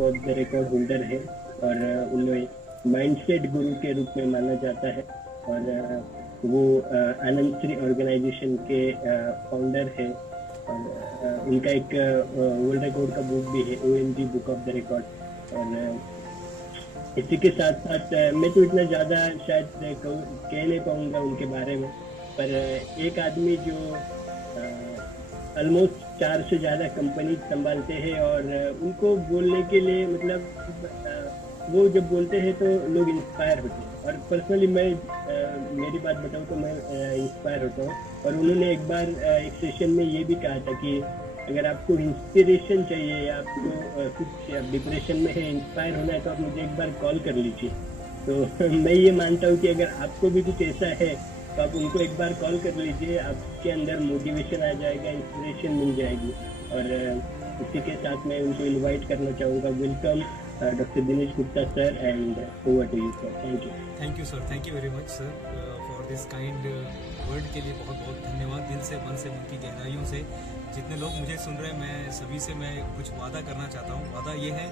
Book of the record holder है और उन्हें माइंडसेट गुरु के रूप में माना जाता है और वो आनंद श्री ऑर्गेनाइजेशन के फाउंडर है और उनका एक वर्ल्ड रिकॉर्ड का बुक भी है, OMG book of the record. और इसी के साथ साथ मैं तो इतना ज़्यादा शायद कह नहीं पाऊँगा उनके बारे में, पर एक आदमी जो ऑलमोस्ट 4 से ज़्यादा कंपनी संभालते हैं और उनको बोलने के लिए मतलब वो जब बोलते हैं तो लोग इंस्पायर होते हैं। और पर्सनली मैं मेरी बात बताऊँ तो मैं इंस्पायर होता हूँ। और उन्होंने एक बार एक सेशन में ये भी कहा था कि अगर आपको इंस्पिरेशन चाहिए, आपको कुछ डिप्रेशन में है, इंस्पायर होना है, तो आप मुझे एक बार कॉल कर लीजिए। तो मैं ये मानता हूँ कि अगर आपको भी कुछ ऐसा है तो आप उनको एक बार कॉल कर लीजिए, आपके अंदर मोटिवेशन आ जाएगा, इंस्पिरेशन मिल जाएगी। और इसी के साथ मैं उनको इनवाइट करना चाहूँगा। Welcome doctor Dinesh Gupta sir and over to you sir. Thank you sir, thank you very much sir for this kind word के लिए बहुत बहुत धन्यवाद। दिल से, मन से, मन की गहराइयों से जितने लोग मुझे सुन रहे हैं, मैं सभी से मैं कुछ वादा करना चाहता हूँ। वादा ये है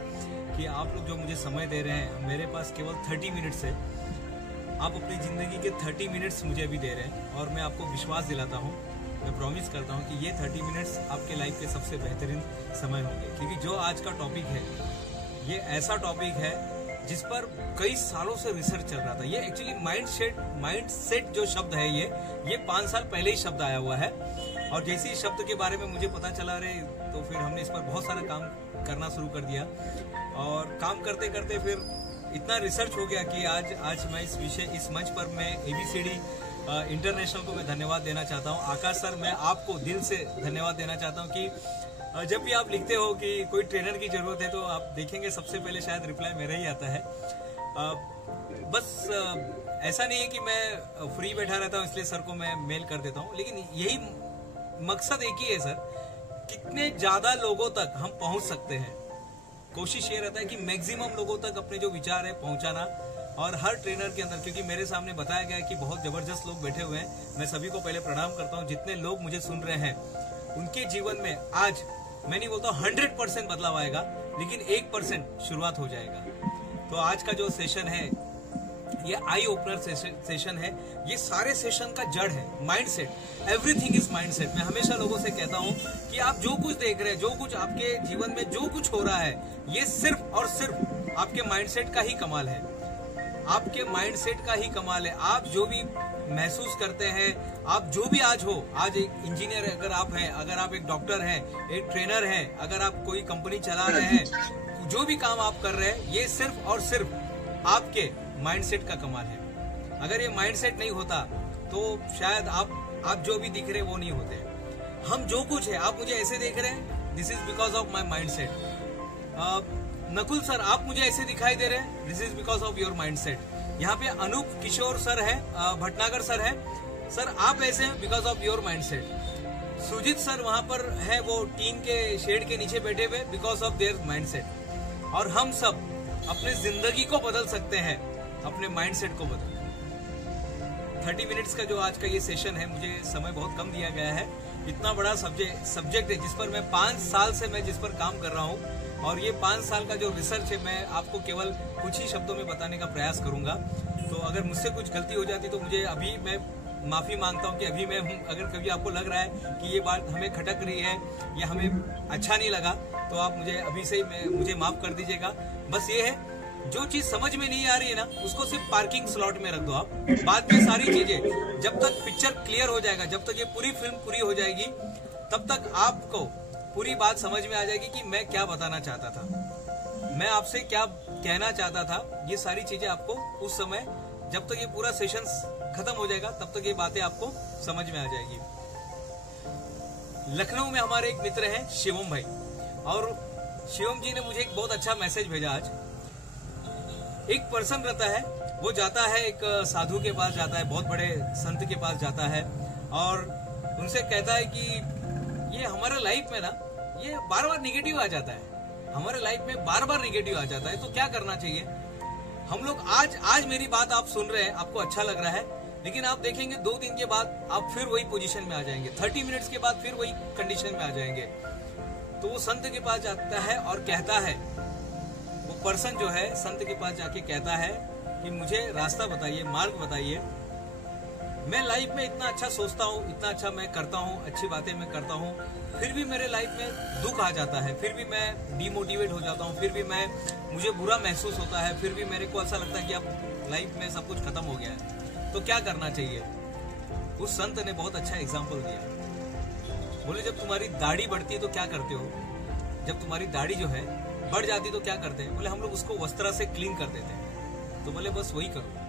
कि आप लोग जो मुझे समय दे रहे हैं, मेरे पास केवल 30 मिनट्स है। आप अपनी ज़िंदगी के 30 मिनट्स मुझे अभी दे रहे हैं और मैं आपको विश्वास दिलाता हूँ, मैं प्रॉमिस करता हूँ कि ये 30 मिनट्स आपके लाइफ के सबसे बेहतरीन समय होंगे। क्योंकि जो आज का टॉपिक है, ये ऐसा टॉपिक है जिस पर कई सालों से रिसर्च चल रहा था। ये एक्चुअली माइंडसेट जो शब्द है ये 5 साल पहले ही शब्द आया हुआ है। और जैसे ही शब्द के बारे में मुझे पता चला रहे तो फिर हमने इस पर बहुत सारा काम करना शुरू कर दिया। और काम करते करते फिर इतना रिसर्च हो गया कि आज मैं इस मंच पर मैं ABCD इंटरनेशनल को मैं धन्यवाद देना चाहता हूँ। आकाश सर, मैं आपको दिल से धन्यवाद देना चाहता हूँ कि जब भी आप लिखते हो कि कोई ट्रेनर की जरूरत है तो आप देखेंगे सबसे पहले शायद रिप्लाई मेरा ही आता है। बस ऐसा नहीं है कि मैं फ्री बैठा रहता हूँ इसलिए सर को मैं मेल कर देता हूँ, लेकिन यही मकसद एक ही है सर, कितने ज्यादा लोगों तक हम पहुंच सकते हैं। कोशिश ये रहता है कि मैक्सिमम लोगों तक अपने जो विचार है पहुंचाना। और हर ट्रेनर के अंदर, क्योंकि मेरे सामने बताया गया है कि बहुत जबरदस्त लोग बैठे हुए हैं, मैं सभी को पहले प्रणाम करता हूं। जितने लोग मुझे सुन रहे हैं उनके जीवन में आज मैं नहीं बोलता 100% बदलाव आएगा, लेकिन 1% शुरुआत हो जाएगा। तो आज का जो सेशन है ये आई ओपनर सेशन है। ये सारे सेशन का जड़ है माइंडसेट। Everything is mindset. मैं हमेशा लोगों से कहता हूं कि आप जो कुछ देख रहे हैं, जो कुछ आपके जीवन में जो कुछ हो रहा है, ये सिर्फ और सिर्फ आपके माइंडसेट का ही कमाल है। आपके माइंडसेट का ही कमाल है। आप जो भी महसूस करते हैं, आप जो भी आज हो, आज एक इंजीनियर अगर आप हैं, अगर आप एक डॉक्टर हैं, एक ट्रेनर हैं, अगर आप कोई कंपनी चला रहे हैं, जो भी काम आप कर रहे हैं, ये सिर्फ और सिर्फ आपके माइंडसेट का कमाल है। अगर ये माइंडसेट नहीं होता तो शायद आप जो भी दिख रहे वो नहीं होते। हम जो कुछ है, आप मुझे ऐसे देख रहे हैं, this is because of my mindset. Nakul sir, आप मुझे ऐसे दिखाई दे रहे हैं, this is because of your mindset. यहाँ पे अनूप किशोर सर है, भटनागर सर है, सर आप ऐसे हैं because of your mindset. Sujeet sir वहां पर है, वो टीन के शेड के नीचे बैठे हुए, बिकॉज ऑफ देयर माइंडसेट। और हम सब अपने जिंदगी को बदल सकते हैं अपने माइंडसेट को बदल। 30 मिनट्स का जो आज का ये सेशन है, मुझे समय बहुत कम दिया गया है। इतना बड़ा सब्जेक्ट है जिस पर मैं 5 साल से मैं जिस पर काम कर रहा हूँ, और ये 5 साल का जो रिसर्च है मैं आपको केवल कुछ ही शब्दों में बताने का प्रयास करूंगा। तो अगर मुझसे कुछ गलती हो जाती तो मुझे अभी मैं माफी मांगता हूं कि अभी मैं अगर कभी आपको लग रहा है कि ये बात हमें खटक रही है या हमें अच्छा नहीं लगा तो आप मुझे अभी से ही मुझे माफ कर दीजिएगा। बस ये है, जो चीज समझ में नहीं आ रही है ना, उसको सिर्फ पार्किंग स्लॉट में रख दो आप। बाद में सारी चीजें, जब तक पिक्चर क्लियर हो जाएगा, जब तक ये पूरी फिल्म पूरी हो जाएगी, तब तक आपको पूरी बात समझ में आ जाएगी कि मैं क्या बताना चाहता था, मैं आपसे क्या कहना चाहता था। ये सारी चीजें आपको उस समय, जब तक ये पूरा सेशन खत्म हो जाएगा, तब तक ये बातें आपको समझ में आ जाएगी। लखनऊ में हमारे एक मित्र हैं शिवम भाई, और शिवम जी ने मुझे एक बहुत अच्छा मैसेज भेजा आज। एक पर्सन रहता है, वो जाता है एक साधु के पास जाता है, बहुत बड़े संत के पास जाता है, और उनसे कहता है कि ये हमारे लाइफ में ना ये बार बार निगेटिव आ जाता है, हमारे लाइफ में बार बार निगेटिव आ जाता है, तो क्या करना चाहिए। हम लोग आज मेरी बात आप सुन रहे हैं, आपको अच्छा लग रहा है, लेकिन आप देखेंगे 2 दिन के बाद आप फिर वही पोजीशन में आ जाएंगे, 30 मिनट्स के बाद फिर वही कंडीशन में आ जाएंगे। तो वो संत के पास जाता है और कहता है पर्सन जो है संत के पास जाके कहता है कि मुझे रास्ता बताइए, मार्ग बताइए, मैं लाइफ में इतना अच्छा सोचता हूँ, इतना अच्छा मैं करता हूँ, अच्छी बातें मैं करता हूँ, फिर भी मेरे लाइफ में दुख आ जाता है, फिर भी मैं डीमोटिवेट हो जाता हूँ, फिर भी मुझे बुरा महसूस होता है, फिर भी मेरे को ऐसा लगता है कि अब लाइफ में सब कुछ खत्म हो गया है, तो क्या करना चाहिए? उस संत ने बहुत अच्छा एग्जाम्पल दिया। बोले जब तुम्हारी दाढ़ी बढ़ती है तो क्या करते हो? जब तुम्हारी दाढ़ी जो है बढ़ जाती तो क्या करते हैं? बोले हम लोग उसको वस्त्रा से क्लीन कर देते हैं। तो बोले बस वही करो।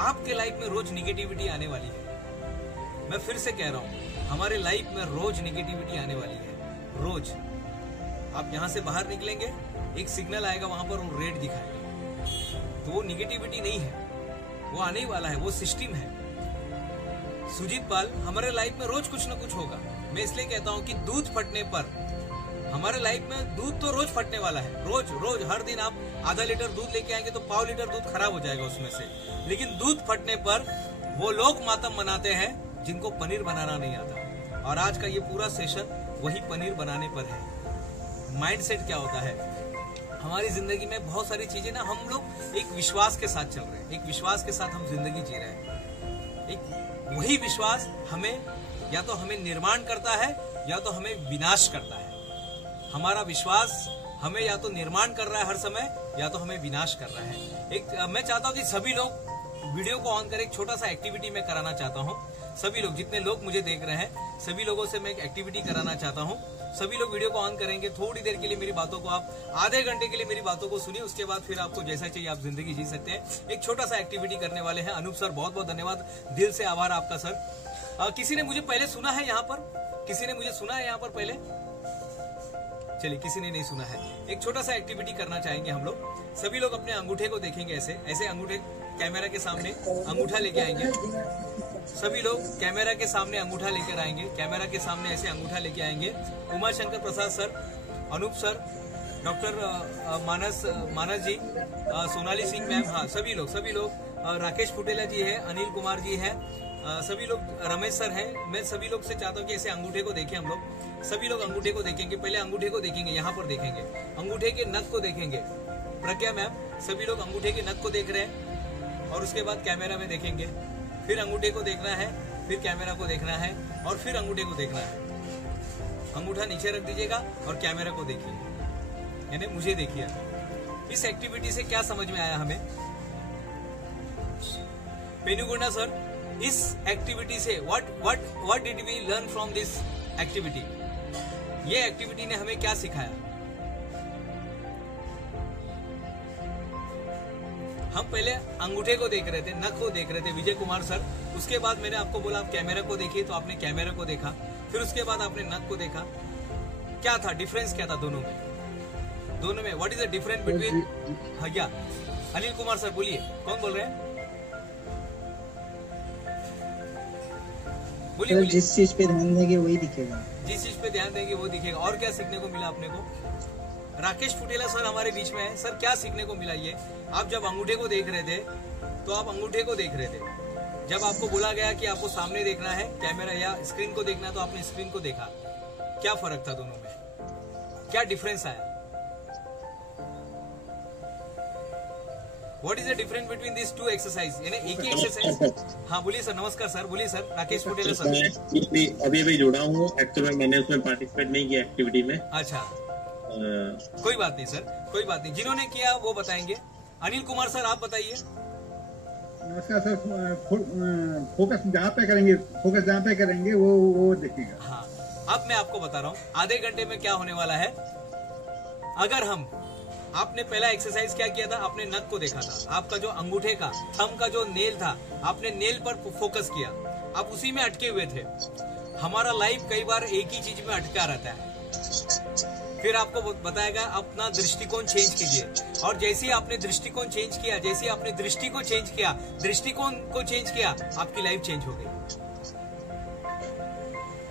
आपके लाइफ में रोज निगेटिविटी आने वाली है। मैं फिर से कह रहा हूं, हमारे लाइफ में रोज निगेटिविटी आने वाली है। रोज आप यहां से बाहर निकलेंगे, एक सिग्नल आएगा वहां पर, वो रेड दिखाएगा, तो वो निगेटिविटी नहीं है, वो आने वाला है, वो सिस्टम है। सुजीत पाल, हमारे लाइफ में रोज कुछ ना कुछ होगा। मैं इसलिए कहता हूं कि दूध फटने पर, हमारे लाइफ में दूध तो रोज फटने वाला है, रोज रोज हर दिन आप आधा लीटर दूध लेके आएंगे तो 1/4 लीटर दूध खराब हो जाएगा उसमें से। लेकिन दूध फटने पर वो लोग मातम मनाते हैं जिनको पनीर बनाना नहीं आता। और आज का ये पूरा सेशन वही पनीर बनाने पर है। माइंडसेट क्या होता है? हमारी जिंदगी में बहुत सारी चीजें ना, हम लोग एक विश्वास के साथ चल रहे हैं, एक विश्वास के साथ हम जिंदगी जी रहे हैं। एक वही विश्वास हमें या तो हमें निर्माण करता है या तो हमें विनाश करता है। हमारा विश्वास हमें या तो निर्माण कर रहा है हर समय, या तो हमें विनाश कर रहा है। मैं चाहता हूं कि सभी लोग वीडियो को ऑन करें। एक छोटा सा एक्टिविटी मैं कराना चाहता हूं। सभी लोग, जितने लोग मुझे देख रहे हैं, सभी लोगों से मैं एक एक्टिविटी कराना चाहता हूं। सभी लोग वीडियो को ऑन करेंगे, थोड़ी देर के लिए मेरी बातों को, आप आधे घंटे के लिए मेरी बातों को सुनिए, उसके बाद फिर आपको जैसा चाहिए आप जिंदगी जी सकते हैं। एक छोटा सा एक्टिविटी करने वाले हैं। अनूप सर, बहुत बहुत धन्यवाद, दिल से आभार आपका सर। किसी ने मुझे पहले सुना है यहाँ पर? किसी ने मुझे सुना है यहाँ पर पहले? चलिए, किसी ने नहीं सुना है। एक छोटा सा एक्टिविटी करना चाहेंगे हम लोग। सभी लोग अपने अंगूठे को देखेंगे, ऐसे ऐसे अंगूठे कैमरा के सामने अंगूठा लेके आएंगे। सभी लोग कैमरा के सामने अंगूठा लेकर आएंगे, कैमरा के सामने ऐसे अंगूठा लेके आएंगे। Uma Shankar Prasad sir, Anoop sir, doctor मानस जी, सोनाली सिंह मैम, हाँ सभी लोग, राकेश फुटेला जी है, अनिल कुमार जी है, सभी लोग, रमेश सर हैं। मैं सभी लोग से चाहता हूँ कि ऐसे अंगूठे को देखें हम लोग। सभी लोग अंगूठे को देखेंगे, पहले अंगूठे को देखेंगे, यहाँ पर देखेंगे, अंगूठे के नख को देखेंगे। प्रज्ञा मैम, सभी लोग अंगूठे के नख को देख रहे हैं और उसके बाद कैमरा में देखेंगे। फिर अंगूठे को देखना है, फिर कैमरा को देखना है और फिर अंगूठे को देखना है। अंगूठा नीचे रख दीजिएगा और कैमरा को देखिए, यानी मुझे देखिए। इस एक्टिविटी से क्या समझ में आया हमें? पेनुगुंडा सर, इस एक्टिविटी से what did we learn from this activity? ये एक्टिविटी ने हमें क्या सिखाया? हम पहले अंगूठे को देख रहे थे, नख को देख रहे थे, विजय कुमार सर। उसके बाद मैंने आपको बोला आप कैमरा को देखिए, तो आपने कैमरा को देखा, फिर उसके बाद आपने नख को देखा। क्या था डिफरेंस, क्या था दोनों में? What is the difference between? हाँ, अनिल कुमार सर बोलिए, कौन बोल रहे हैं? बोलिए। जिस चीज पे ध्यान देंगे वही दिखेगा। जिस चीज पे ध्यान देंगे वो दिखेगा। और क्या सीखने को मिला अपने को? राकेश फुटेला सर हमारे बीच में है। सर, क्या सीखने को मिला? ये आप जब अंगूठे को देख रहे थे तो आप अंगूठे को देख रहे थे, जब आपको बोला गया कि आपको सामने देखना है, कैमरा या स्क्रीन को देखना है, तो आपने स्क्रीन को देखा। क्या फर्क था दोनों में? क्या डिफरेंस आया? What is the difference between this two exercise? यानी एक ही एक्सरसाइज। हाँ बोलिए सर, नमस्कार सर, बोलिए सर, राकेश फुटेला सर। अभी जुड़ा हूँ, एक्चुअली मैंने उसमें पार्टिसिपेट नहीं किया एक्टिविटी में। अच्छा, कोई बात नहीं सर, कोई बात नहीं। जिन्होंने किया वो बताएंगे। अनिल कुमार सर, आप बताइए। नमस्कार सर, फोकस जहाँ पे करेंगे वो दिखेगा। हाँ, अब मैं आपको बता रहा हूँ आधे घंटे में क्या होने वाला है। अगर आपने पहला एक्सरसाइज क्या किया था? आपने नख को देखा था, आपका जो अंगूठे का, थंब का जो नेल था, आपने नेल पर फोकस किया, आप उसी में अटके हुए थे। हमारा लाइफ कई बार एक ही चीज में अटका रहता है। फिर आपको बताएगा अपना दृष्टिकोण चेंज कीजिए, और जैसे ही आपने दृष्टिकोण चेंज किया, जैसे ही आपने दृष्टिकोण को चेंज किया, आपकी लाइफ चेंज हो गई।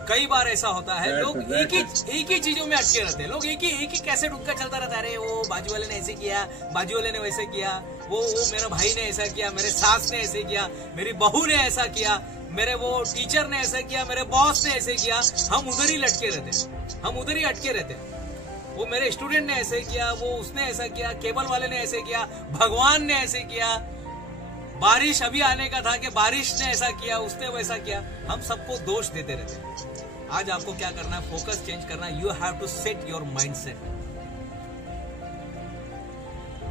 कई बार ऐसा होता है, लोग एक ही चीजों में अटके रहते हैं। लोग एक ही कैसे डुक्का चलता रहता है। अरे वो बाजू वाले ने ऐसे किया, बाजू वाले ने वैसे किया, वो मेरा भाई ने ऐसा किया, मेरे सास ने ऐसे किया, मेरी बहू ने ऐसा किया, मेरे वो टीचर ने ऐसा किया, मेरे बॉस ने ऐसे किया। हम उधर ही लटके रहते हैं, हम उधर ही अटके रहते हैं। वो मेरे स्टूडेंट ने ऐसे किया, वो उसने ऐसा किया, केबल वाले ने ऐसे किया, भगवान ने ऐसे किया, बारिश अभी आने का था कि बारिश ने ऐसा किया, उसने वैसा किया। हम सबको दोष देते रहते हैं। आज आपको क्या करना है, फोकस चेंज करना है। You have to set your mind set,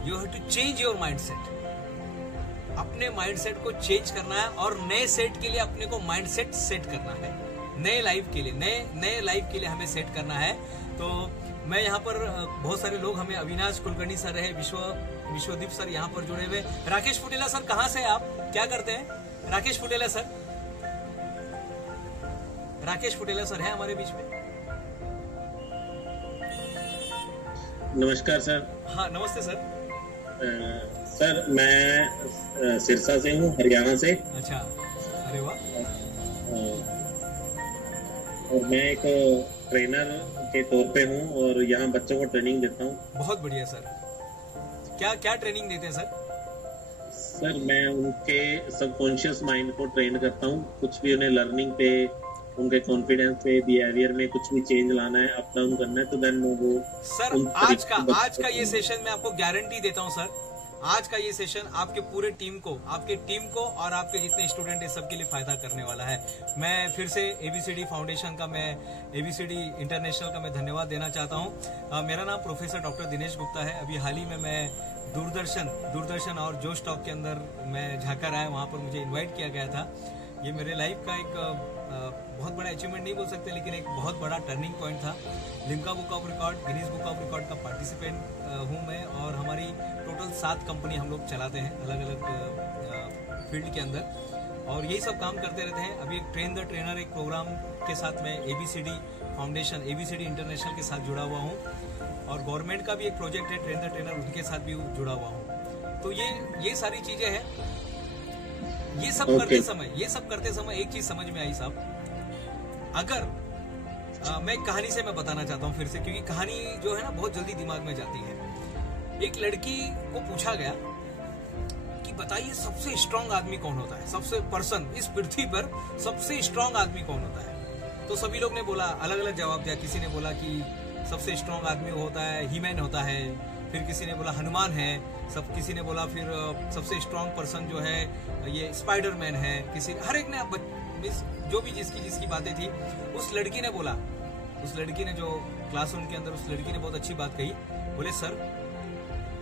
you have to change your mind set. अपने माइंड सेट को चेंज करना है और नए सेट के लिए अपने को माइंड सेट सेट करना है। नए लाइफ के लिए, नए लाइफ के लिए हमें सेट करना है। तो मैं यहाँ पर बहुत सारे लोग, हमें अविनाश कुलकर्णी सर है, विश्वदीप सर यहाँ पर जुड़े हुए। राकेश फुटेला सर कहाँ से आप क्या करते हैं? राकेश फुटेला सर, राकेश फुटेला सर है हमारे बीच में। नमस्कार सर। हाँ नमस्ते सर। सर मैं सिरसा से हूँ, हरियाणा से। अच्छा, अरे वाह। और मैं एक ट्रेनर के तौर पे हूँ और यहाँ बच्चों को ट्रेनिंग देता हूँ। बहुत बढ़िया सर। क्या क्या ट्रेनिंग देते हैं सर? सर मैं उनके सबकॉन्शियस माइंड को ट्रेन करता हूँ। कुछ भी उन्हें लर्निंग पे, उनके कॉन्फिडेंस पे, बिहेवियर में कुछ भी चेंज लाना है, अप डाउन करना है, तो देन वो सर आज का ये सेशन मैं आपको गारंटी देता हूँ सर, आज का ये सेशन आपके पूरे टीम को, आपके टीम को और आपके जितने स्टूडेंट है सबके लिए फायदा करने वाला है। मैं फिर से एबीसीडी फाउंडेशन का, मैं एबीसीडी इंटरनेशनल का मैं धन्यवाद देना चाहता हूँ। मेरा नाम प्रोफेसर डॉक्टर दिनेश गुप्ता है। अभी हाल ही में मैं दूरदर्शन और जोश टॉक के अंदर मैं झांका आया, वहाँ पर मुझे इन्वाइट किया गया था। ये मेरे लाइफ का एक बहुत बड़ा अचीवमेंट नहीं बोल सकते, लेकिन एक बहुत बड़ा टर्निंग पॉइंट था। Limca book of record, Guinness book of record का पार्टिसिपेंट हूँ मैं, और हमारी टोटल 7 कंपनी हम लोग चलाते हैं अलग अलग फील्ड के अंदर, और यही सब काम करते रहते हैं। अभी एक ट्रेन द ट्रेनर एक प्रोग्राम के साथ मैं एबीसीडी फाउंडेशन, एबीसीडी इंटरनेशनल के साथ जुड़ा हुआ हूँ, और गवर्नमेंट का भी एक प्रोजेक्ट है ट्रेन द ट्रेनर, उनके साथ भी जुड़ा हुआ हूँ। तो ये सारी चीजें हैं। ये सब करते समय एक चीज समझ में आई साहब, अगर मैं कहानी से मैं बताना चाहता हूँ फिर से, क्योंकि कहानी जो है ना बहुत जल्दी दिमाग में जाती है। एक लड़की को पूछा गया कि बताइए सबसे स्ट्रांग आदमी कौन होता है, सबसे पर्सन इस पृथ्वी पर सबसे स्ट्रांग आदमी कौन होता है। तो सभी लोग ने बोला, अलग अलग जवाब दिया। किसी ने बोला कि सबसे स्ट्रांग आदमी वो होता है हीमैन होता है, फिर किसी ने बोला हनुमान है, किसी ने बोला फिर सबसे स्ट्रांग पर्सन जो है ये स्पाइडरमैन है, हर एक ने जो भी जिसकी बातें थी। उस लड़की ने बोला, उस लड़की ने जो क्लासरूम के अंदर, उस लड़की ने बहुत अच्छी बात कही। बोले सर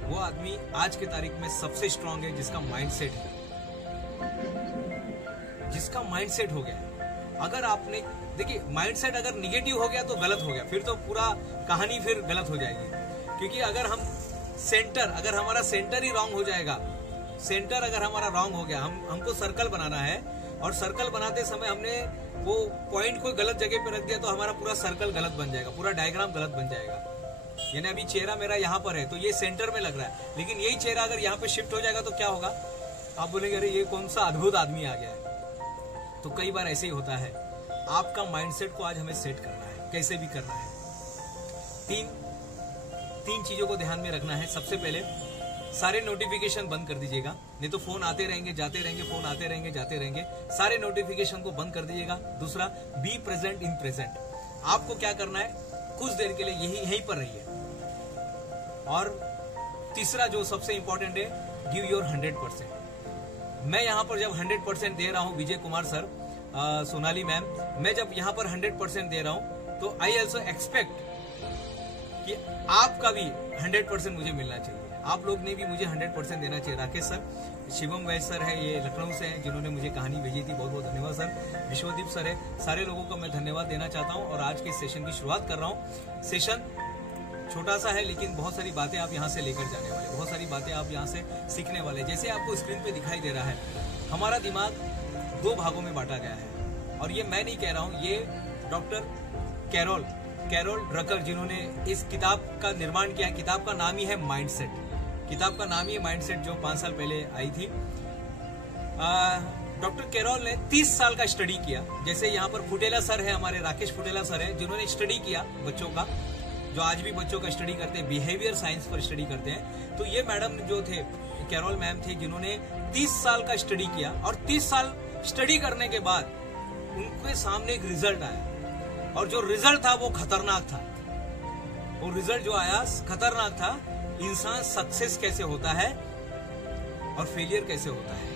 वो आदमी आज की तारीख में सबसे स्ट्रांग है जिसका माइंडसेट है, जिसका माइंडसेट हो गया। अगर आपने देखिए माइंडसेट अगर निगेटिव हो गया तो गलत हो गया, फिर तो पूरा कहानी फिर गलत हो जाएगी। क्योंकि अगर हमारा सेंटर ही रॉन्ग हो जाएगा, सेंटर अगर हमारा रॉन्ग हो गया, हमको सर्कल बनाना है और सर्कल बनाते समय हमने वो पॉइंट को गलत जगह पे रख दिया तो हमारा पूरा सर्कल गलत बन जाएगा, पूरा डायग्राम गलत बन जाएगा। यानी अभी चेहरा मेरा यहाँ पर है तो ये सेंटर में लग रहा है, लेकिन यही चेहरा अगर यहाँ पे शिफ्ट हो जाएगा तो क्या होगा? आप बोलेंगे अरे ये कौन सा अद्भुत आदमी आ गया है। तो कई बार ऐसे ही होता है। आपका माइंडसेट को आज हमें सेट करना है, कैसे भी करना है। तीन चीजों को ध्यान में रखना है। सबसे पहले सारे नोटिफिकेशन बंद कर दीजिएगा, नहीं तो फोन आते रहेंगे जाते रहेंगे, फोन आते रहेंगे जाते रहेंगे। सारे नोटिफिकेशन को बंद कर दीजिएगा। दूसरा, बी प्रेजेंट इन प्रेजेंट। आपको क्या करना है, कुछ देर के लिए यहीं पर रहिए। और तीसरा जो सबसे इंपॉर्टेंट है, गिव योर 100%। मैं यहाँ पर जब 100% दे रहा हूँ, विजय कुमार सर, सोनाली मैम, मैं जब यहाँ पर 100% दे रहा हूँ तो आई ऑल्सो एक्सपेक्ट कि आपका भी 100% मुझे मिलना चाहिए। आप लोग ने भी मुझे 100% देना चाहिए। राकेश सर, शिवम वैद्य सर है, ये लखनऊ से हैं, जिन्होंने मुझे कहानी भेजी थी, बहुत बहुत धन्यवाद सर। विश्वदीप सर है, सारे लोगों का मैं धन्यवाद देना चाहता हूँ। और आज के सेशन की शुरुआत कर रहा हूँ। सेशन छोटा सा है लेकिन बहुत सारी बातें आप यहाँ से लेकर जाने वाले, बहुत सारी बातें आप यहाँ से सीखने वाले। जैसे आपको स्क्रीन पे दिखाई दे रहा है, हमारा दिमाग 2 भागों में बांटा गया है। और ये मैं नहीं कह रहा हूँ, ये डॉक्टर कैरोल ड्रकर, जिन्होंने इस किताब का निर्माण किया है। किताब का नाम ही है माइंडसेट। किताब का नाम ही है माइंडसेट, जो 5 साल पहले आई थी। डॉक्टर कैरोल ने 30 साल का स्टडी किया। जैसे यहाँ पर फुटेला सर है, हमारे राकेश फुटेला सर है, जिन्होंने स्टडी किया बच्चों का, जो आज भी बच्चों का स्टडी करते हैं, बिहेवियर साइंस पर स्टडी करते हैं। तो ये मैडम जो थे, कैरोल मैम थे, जिन्होंने 30 साल का स्टडी किया। और 30 साल स्टडी करने के बाद उनके सामने एक रिजल्ट आया, और जो रिजल्ट था वो खतरनाक था। वो रिजल्ट जो आया खतरनाक था। इंसान सक्सेस कैसे होता है और फेलियर कैसे होता है,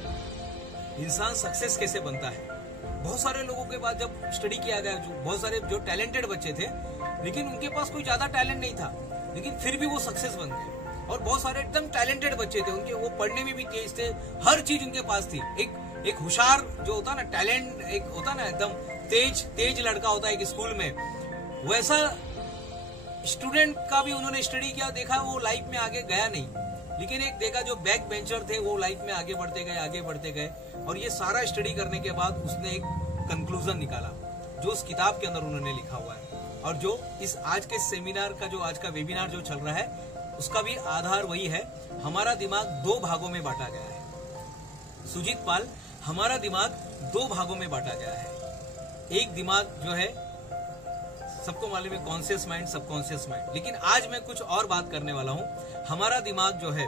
इंसान सक्सेस कैसे बनता है। बहुत सारे लोगों के बाद जब स्टडी किया गया, जो बहुत सारे जो टैलेंटेड बच्चे थे, लेकिन उनके पास कोई ज्यादा टैलेंट नहीं था, लेकिन फिर भी वो सक्सेस बन गए। और बहुत सारे एकदम टैलेंटेड बच्चे थे, उनके वो पढ़ने में भी तेज थे, हर चीज उनके पास थी। एक होशियार जो होता ना, टैलेंट एक होता ना, एकदम तेज लड़का होता है एक स्कूल में, वैसा स्टूडेंट का भी उन्होंने स्टडी किया, देखा वो लाइफ में आगे गया नहीं। लेकिन एक देखा जो बैक बेंचर थे वो लाइफ में आगे बढ़ते गए। और ये सारा स्टडी करने के बाद उसने एक कंक्लूजन निकाला जो उस किताब के अंदर उन्होंने लिखा हुआ है। और जो इस आज के सेमिनार का, जो आज का वेबिनार जो चल रहा है, उसका भी आधार वही है। हमारा दिमाग 2 भागों में बांटा गया है। सुजीत पाल, हमारा दिमाग 2 भागों में बांटा गया है। एक दिमाग जो है सबको मालूम है, कॉन्शियस माइंड, सबकॉन्शियस माइंड। लेकिन आज मैं कुछ और बात करने वाला हूं। हमारा दिमाग जो है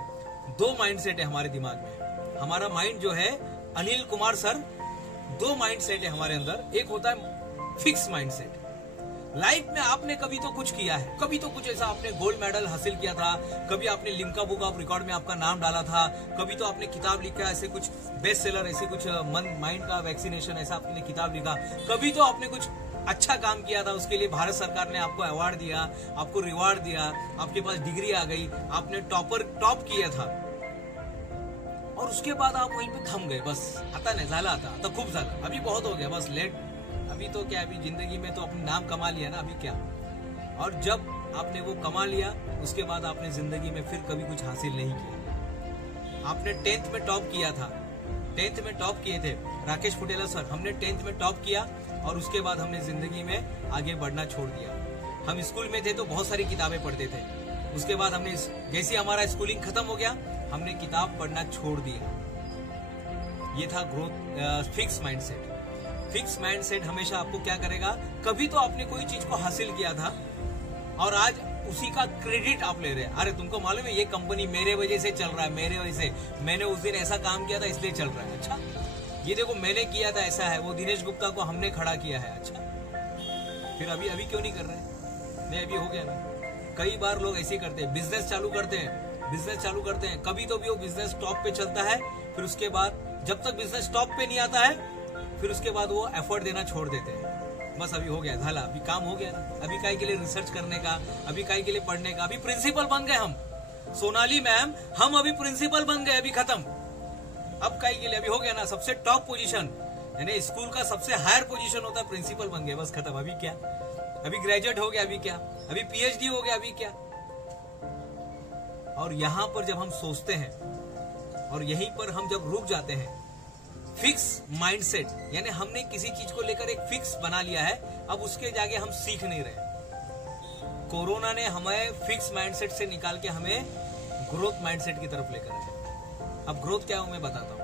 2 माइंड सेट है हमारे दिमाग में। हमारा माइंड जो है, Anil Kumar sir, 2 mind set है हमारे अंदर। एक होता है फिक्स माइंड सेट। लाइफ में आपने कभी तो कुछ किया है, कभी तो कुछ ऐसा आपने गोल्ड मेडल हासिल किया था, कभी आपने लिम्का बुक ऑफ रिकॉर्ड में आपका नाम डाला था, कभी तो आपने किताब लिखा, ऐसे कुछ बेस्ट सेलर, ऐसे कुछ माइंड का वैक्सीनेशन, ऐसा आपने किताब लिखा। कभी तो आपने कुछ अच्छा काम किया था, उसके लिए भारत सरकार ने आपको अवार्ड दिया, आपको रिवार्ड दिया, आपके पास डिग्री आ गई, आपने टॉप किया था। और उसके बाद आप वहीं पे थम गए, बस आता नहीं, झाला आता खूब झाला, अभी बहुत हो गया, बस लेट, अभी तो क्या, अभी जिंदगी में तो अपना नाम कमा लिया ना, अभी क्या। और जब आपने वो कमा लिया, उसके बाद आपने जिंदगी में फिर कभी कुछ हासिल नहीं किया। आपने 10th में टॉप किया था, 10th में टॉप किए थे राकेश फुटेला सर, हमने 10th में टॉप किया और उसके बाद हमने जिंदगी में आगे बढ़ना छोड़ दिया। हम स्कूल में थे तो बहुत सारी किताबें पढ़ते थे, उसके बाद हमने जैसे हमारा स्कूलिंग खत्म हो गया, हमने किताब पढ़ना छोड़ दिया। ये था growth fix mindset. Fix mindset हमेशा आपको क्या करेगा, कभी तो आपने कोई चीज को हासिल किया था और आज उसी का क्रेडिट आप ले रहे हैं। अरे तुमको मालूम है ये कंपनी मेरे वजह से चल रहा है, मेरे वजह से, मैंने उस दिन ऐसा काम किया था इसलिए चल रहा है। अच्छा, ये देखो मैंने किया था, ऐसा है, वो दिनेश गुप्ता को हमने खड़ा किया है। अच्छा, फिर अभी क्यों नहीं कर रहे? नहीं, अभी हो गया ना। कई बार लोग ऐसे करते हैं, बिजनेस चालू करते हैं, कभी तो भी वो बिजनेस टॉप पे चलता है, फिर उसके बाद जब तक बिजनेस टॉप पे नहीं आता है, फिर उसके बाद वो एफर्ट देना छोड़ देते हैं। बस अभी हो गया, झाला, अभी काम हो गया ना, अभी काहे के लिए रिसर्च करने का, अभी काहे के लिए पढ़ने का, अभी प्रिंसिपल बन गए हम, सोनाली मैम, हम अभी प्रिंसिपल बन गए, अभी खत्म। अब काहे के लिए, अभी हो गया ना, सबसे टॉप पोजीशन, यानी स्कूल का सबसे हायर पोजीशन होता है, प्रिंसिपल बन गए, बस खत्म। अभी क्या, अभी ग्रेजुएट हो गया, अभी क्या, अभी पीएचडी हो गया, अभी क्या। और यहां पर जब हम सोचते हैं और यहीं पर हम जब रुक जाते हैं, फिक्स माइंडसेट, यानी हमने किसी चीज को लेकर एक फिक्स बना लिया है, अब उसके जाके हम सीख नहीं रहे। कोरोना ने हमें फिक्स माइंडसेट से निकाल के हमें ग्रोथ माइंडसेट की तरफ लेकर आया। अब ग्रोथ क्या है मैं बताता हूं।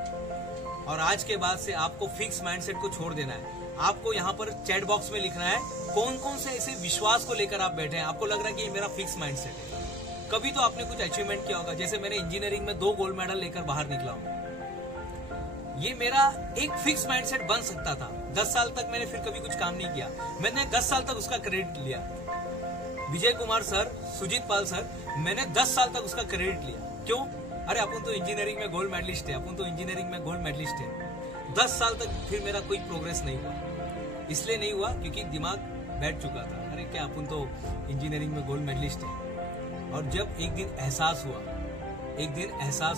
और आज के बाद से आपको फिक्स माइंडसेट को छोड़ देना है। आपको यहाँ पर चैट बॉक्स में लिखना है कौन कौन से ऐसे विश्वास को लेकर आप बैठे हैं, आपको लग रहा है कि ये मेरा फिक्स माइंडसेट है। कभी तो आपने कुछ अचीवमेंट किया होगा, जैसे मैंने इंजीनियरिंग में 2 गोल्ड मेडल लेकर बाहर निकला हूं। ये मेरा एक फिक्स माइंडसेट बन सकता था। 10 साल तक मैंने फिर कभी कुछ काम नहीं किया, मैंने 10 साल तक उसका क्रेडिट लिया। विजय कुमार सर, सुजीत पाल सर, मैंने 10 साल तक उसका क्रेडिट लिया। क्यों? अरे अपन तो इंजीनियरिंग में गोल्ड मेडलिस्ट है, 10 साल तक फिर मेरा कोई प्रोग्रेस नहीं हुआ। इसलिए नहीं हुआ क्योंकि दिमाग बैठ चुका था, अरे क्या अपन तो इंजीनियरिंग में गोल्ड मेडलिस्ट है। और जब एक दिन एहसास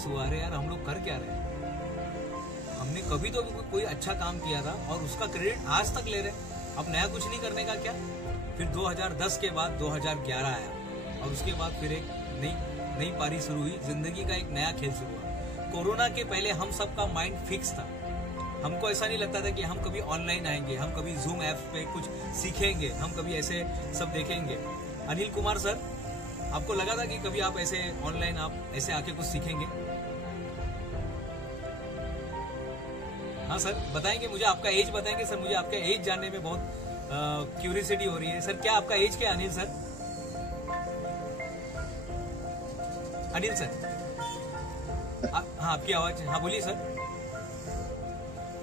हुआ, अरे यार हम लोग कर क्या रहे हैं, हमने कभी तो कोई अच्छा काम किया था और उसका क्रेडिट आज तक ले रहे, अब नया कुछ नहीं करने का क्या। फिर 2010 के बाद 2011 आया और उसके बाद फिर एक नई पारी शुरू हुई, जिंदगी का एक नया खेल शुरू हुआ। कोरोना के पहले हम सबका माइंड फिक्स था, हमको ऐसा नहीं लगता था कि हम कभी ऑनलाइन आएंगे, हम कभी जूम ऐप पे कुछ सीखेंगे, हम कभी ऐसे सब देखेंगे। अनिल कुमार सर, आपको लगा था कि कभी आप ऐसे ऑनलाइन आप ऐसे आके कुछ सीखेंगे? हाँ सर, बताएंगे मुझे, आपका एज बताएंगे सर, मुझे आपका एज जानने में बहुत क्यूरियोसिटी हो रही है। सर क्या आपका एज क्या है अनिल सर? अनिल सर, हाँ आपकी आवाज, हाँ बोलिए सर।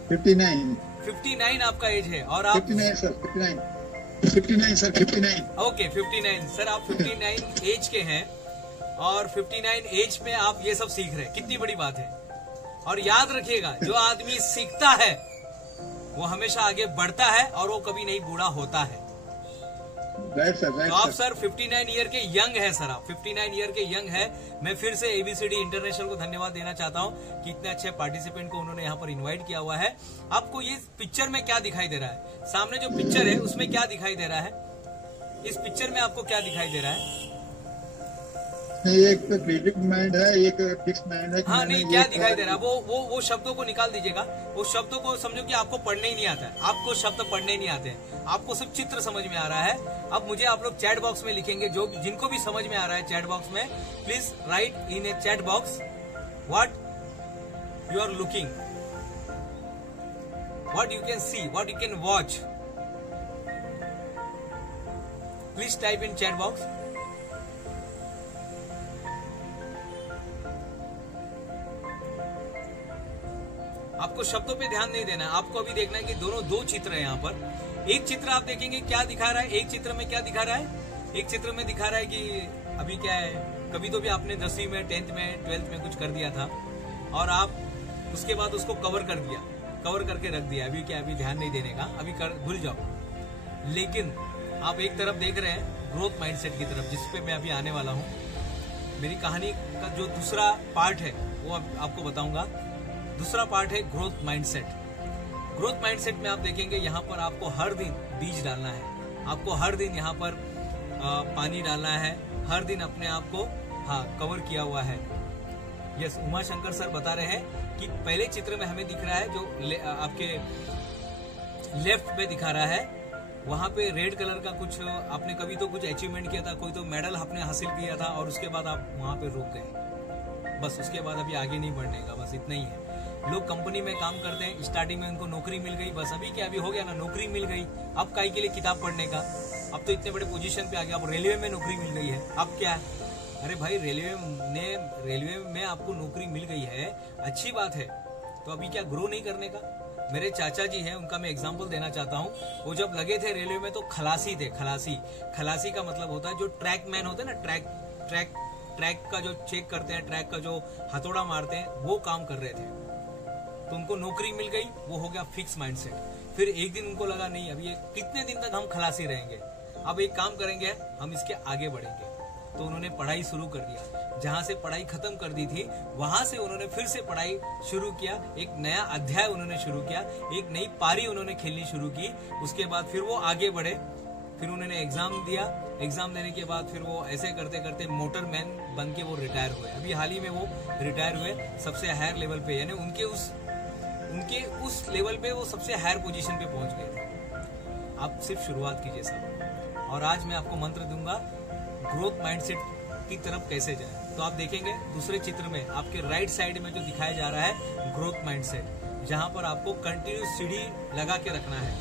59 59 आपका एज है और आप 59 सर, 59 59 सर, 59। ओके 59 सर, आप 59 एज के हैं और 59 एज में आप ये सब सीख रहे हैं, कितनी बड़ी बात है। और याद रखिएगा, जो आदमी सीखता है वो हमेशा आगे बढ़ता है और वो कभी नहीं बूढ़ा होता है। राइट सर, तो आप सर 59 ईयर के यंग है सर, आप 59 ईयर के यंग है। मैं फिर से ABCD इंटरनेशनल को धन्यवाद देना चाहता हूँ कि इतने अच्छे पार्टिसिपेंट को उन्होंने यहाँ पर इनवाइट किया हुआ है। आपको ये पिक्चर में क्या दिखाई दे रहा है, सामने जो पिक्चर है उसमें क्या दिखाई दे रहा है, इस पिक्चर में आपको क्या दिखाई दे रहा है? एक तो क्रिएटिव माइंड है, एक फिक्स माइंड है। हाँ नहीं, क्या दिखाई दे रहा है? वो शब्दों को निकाल दीजिएगा। वो शब्दों को समझो कि आपको पढ़ने ही नहीं आता है, आपको शब्द पढ़ने ही नहीं आते हैं, आपको सिर्फ चित्र समझ में आ रहा है। अब मुझे आप लोग चैट बॉक्स में लिखेंगे, जो जिनको भी समझ में आ रहा है चैट बॉक्स में, please write in a chat box what you are looking, what you can see, what you can watch. Please type in chat box. आपको शब्दों पे ध्यान नहीं देना है, आपको अभी देखना है कि दोनों दो चित्र है यहाँ पर। एक चित्र आप देखेंगे क्या दिखा रहा है, एक चित्र में क्या दिखा रहा है, एक चित्र में दिखा रहा है कि अभी क्या है, कभी तो भी आपने 10वीं में, 10th में, 12th में कुछ कर दिया था और आप उसके बाद उसको कवर कर दिया, कवर करके रख दिया। अभी क्या, अभी ध्यान नहीं देने का, अभी भूल जाओ। लेकिन आप एक तरफ देख रहे हैं ग्रोथ माइंडसेट की तरफ, जिसपे मैं अभी आने वाला हूँ। मेरी कहानी का जो दूसरा पार्ट है वो आपको बताऊंगा। दूसरा पार्ट है ग्रोथ माइंडसेट। ग्रोथ माइंडसेट में आप देखेंगे यहाँ पर आपको हर दिन बीज डालना है, आपको हर दिन यहाँ पर पानी डालना है, हर दिन अपने आप को कवर किया हुआ है। यस, उमा शंकर सर बता रहे हैं कि पहले चित्र में हमें दिख रहा है, जो आपके लेफ्ट में दिखा रहा है, वहां पे रेड कलर का कुछ आपने कभी तो कुछ अचीवमेंट किया था, कोई तो मेडल आपने हासिल किया था और उसके बाद आप वहां पे रुक गए। बस उसके बाद अभी आगे नहीं बढ़ने का, बस इतना ही है। लोग कंपनी में काम करते हैं, स्टार्टिंग में उनको नौकरी मिल गई, बस अभी क्या, अभी हो गया ना, नौकरी मिल गई, अब काहे के लिए किताब पढ़ने का, अब तो इतने बड़े पोजीशन पे आ गया, अब रेलवे में नौकरी मिल गई है, अब क्या है? अरे भाई, रेलवे में आपको नौकरी मिल गई है, अच्छी बात है, तो अभी क्या ग्रो नहीं करने का? मेरे चाचा जी हैं, उनका मैं एग्जांपल देना चाहता हूँ। वो जब लगे थे रेलवे में तो खलासी थे, खलासी का मतलब होता है जो ट्रैक मैन होते हैं ना, ट्रैक का जो चेक करते हैं, ट्रैक का जो हथौड़ा मारते हैं, वो काम कर रहे थे। तो उनको नौकरी मिल गई, वो हो गया फिक्स माइंडसेट। फिर एक दिन उनको लगा नहीं, अभी कितने दिन तक हम खलासी रहेंगे, अब एक काम करेंगे, हम इसके आगे बढ़ेंगे। तो उन्होंने पढ़ाई शुरू कर दिया, जहां से पढ़ाई खत्म कर दी थी वहां से उन्होंने फिर से पढ़ाई शुरू किया, एक नया अध्याय उन्होंने शुरू किया, एक नई पारी उन्होंने खेलनी शुरू की। उसके बाद फिर वो आगे बढ़े, फिर उन्होंने एग्जाम दिया, एग्जाम देने के बाद फिर वो ऐसे करते करते मोटरमैन बन के वो रिटायर हुए। अभी हाल ही में वो रिटायर हुए सबसे हायर लेवल पे, यानी उनके उस लेवल पे वो सबसे हायर पोजीशन पे पहुंच गए थे। आप सिर्फ शुरुआत कीजिए सब। और आज मैं आपको मंत्र दूंगा ग्रोथ माइंडसेट की तरफ कैसे जाए। तो आप देखेंगे दूसरे चित्र में आपके राइट साइड में जो दिखाया जा रहा है ग्रोथ माइंडसेट, जहां पर आपको कंटिन्यूस सीढ़ी लगा के रखना है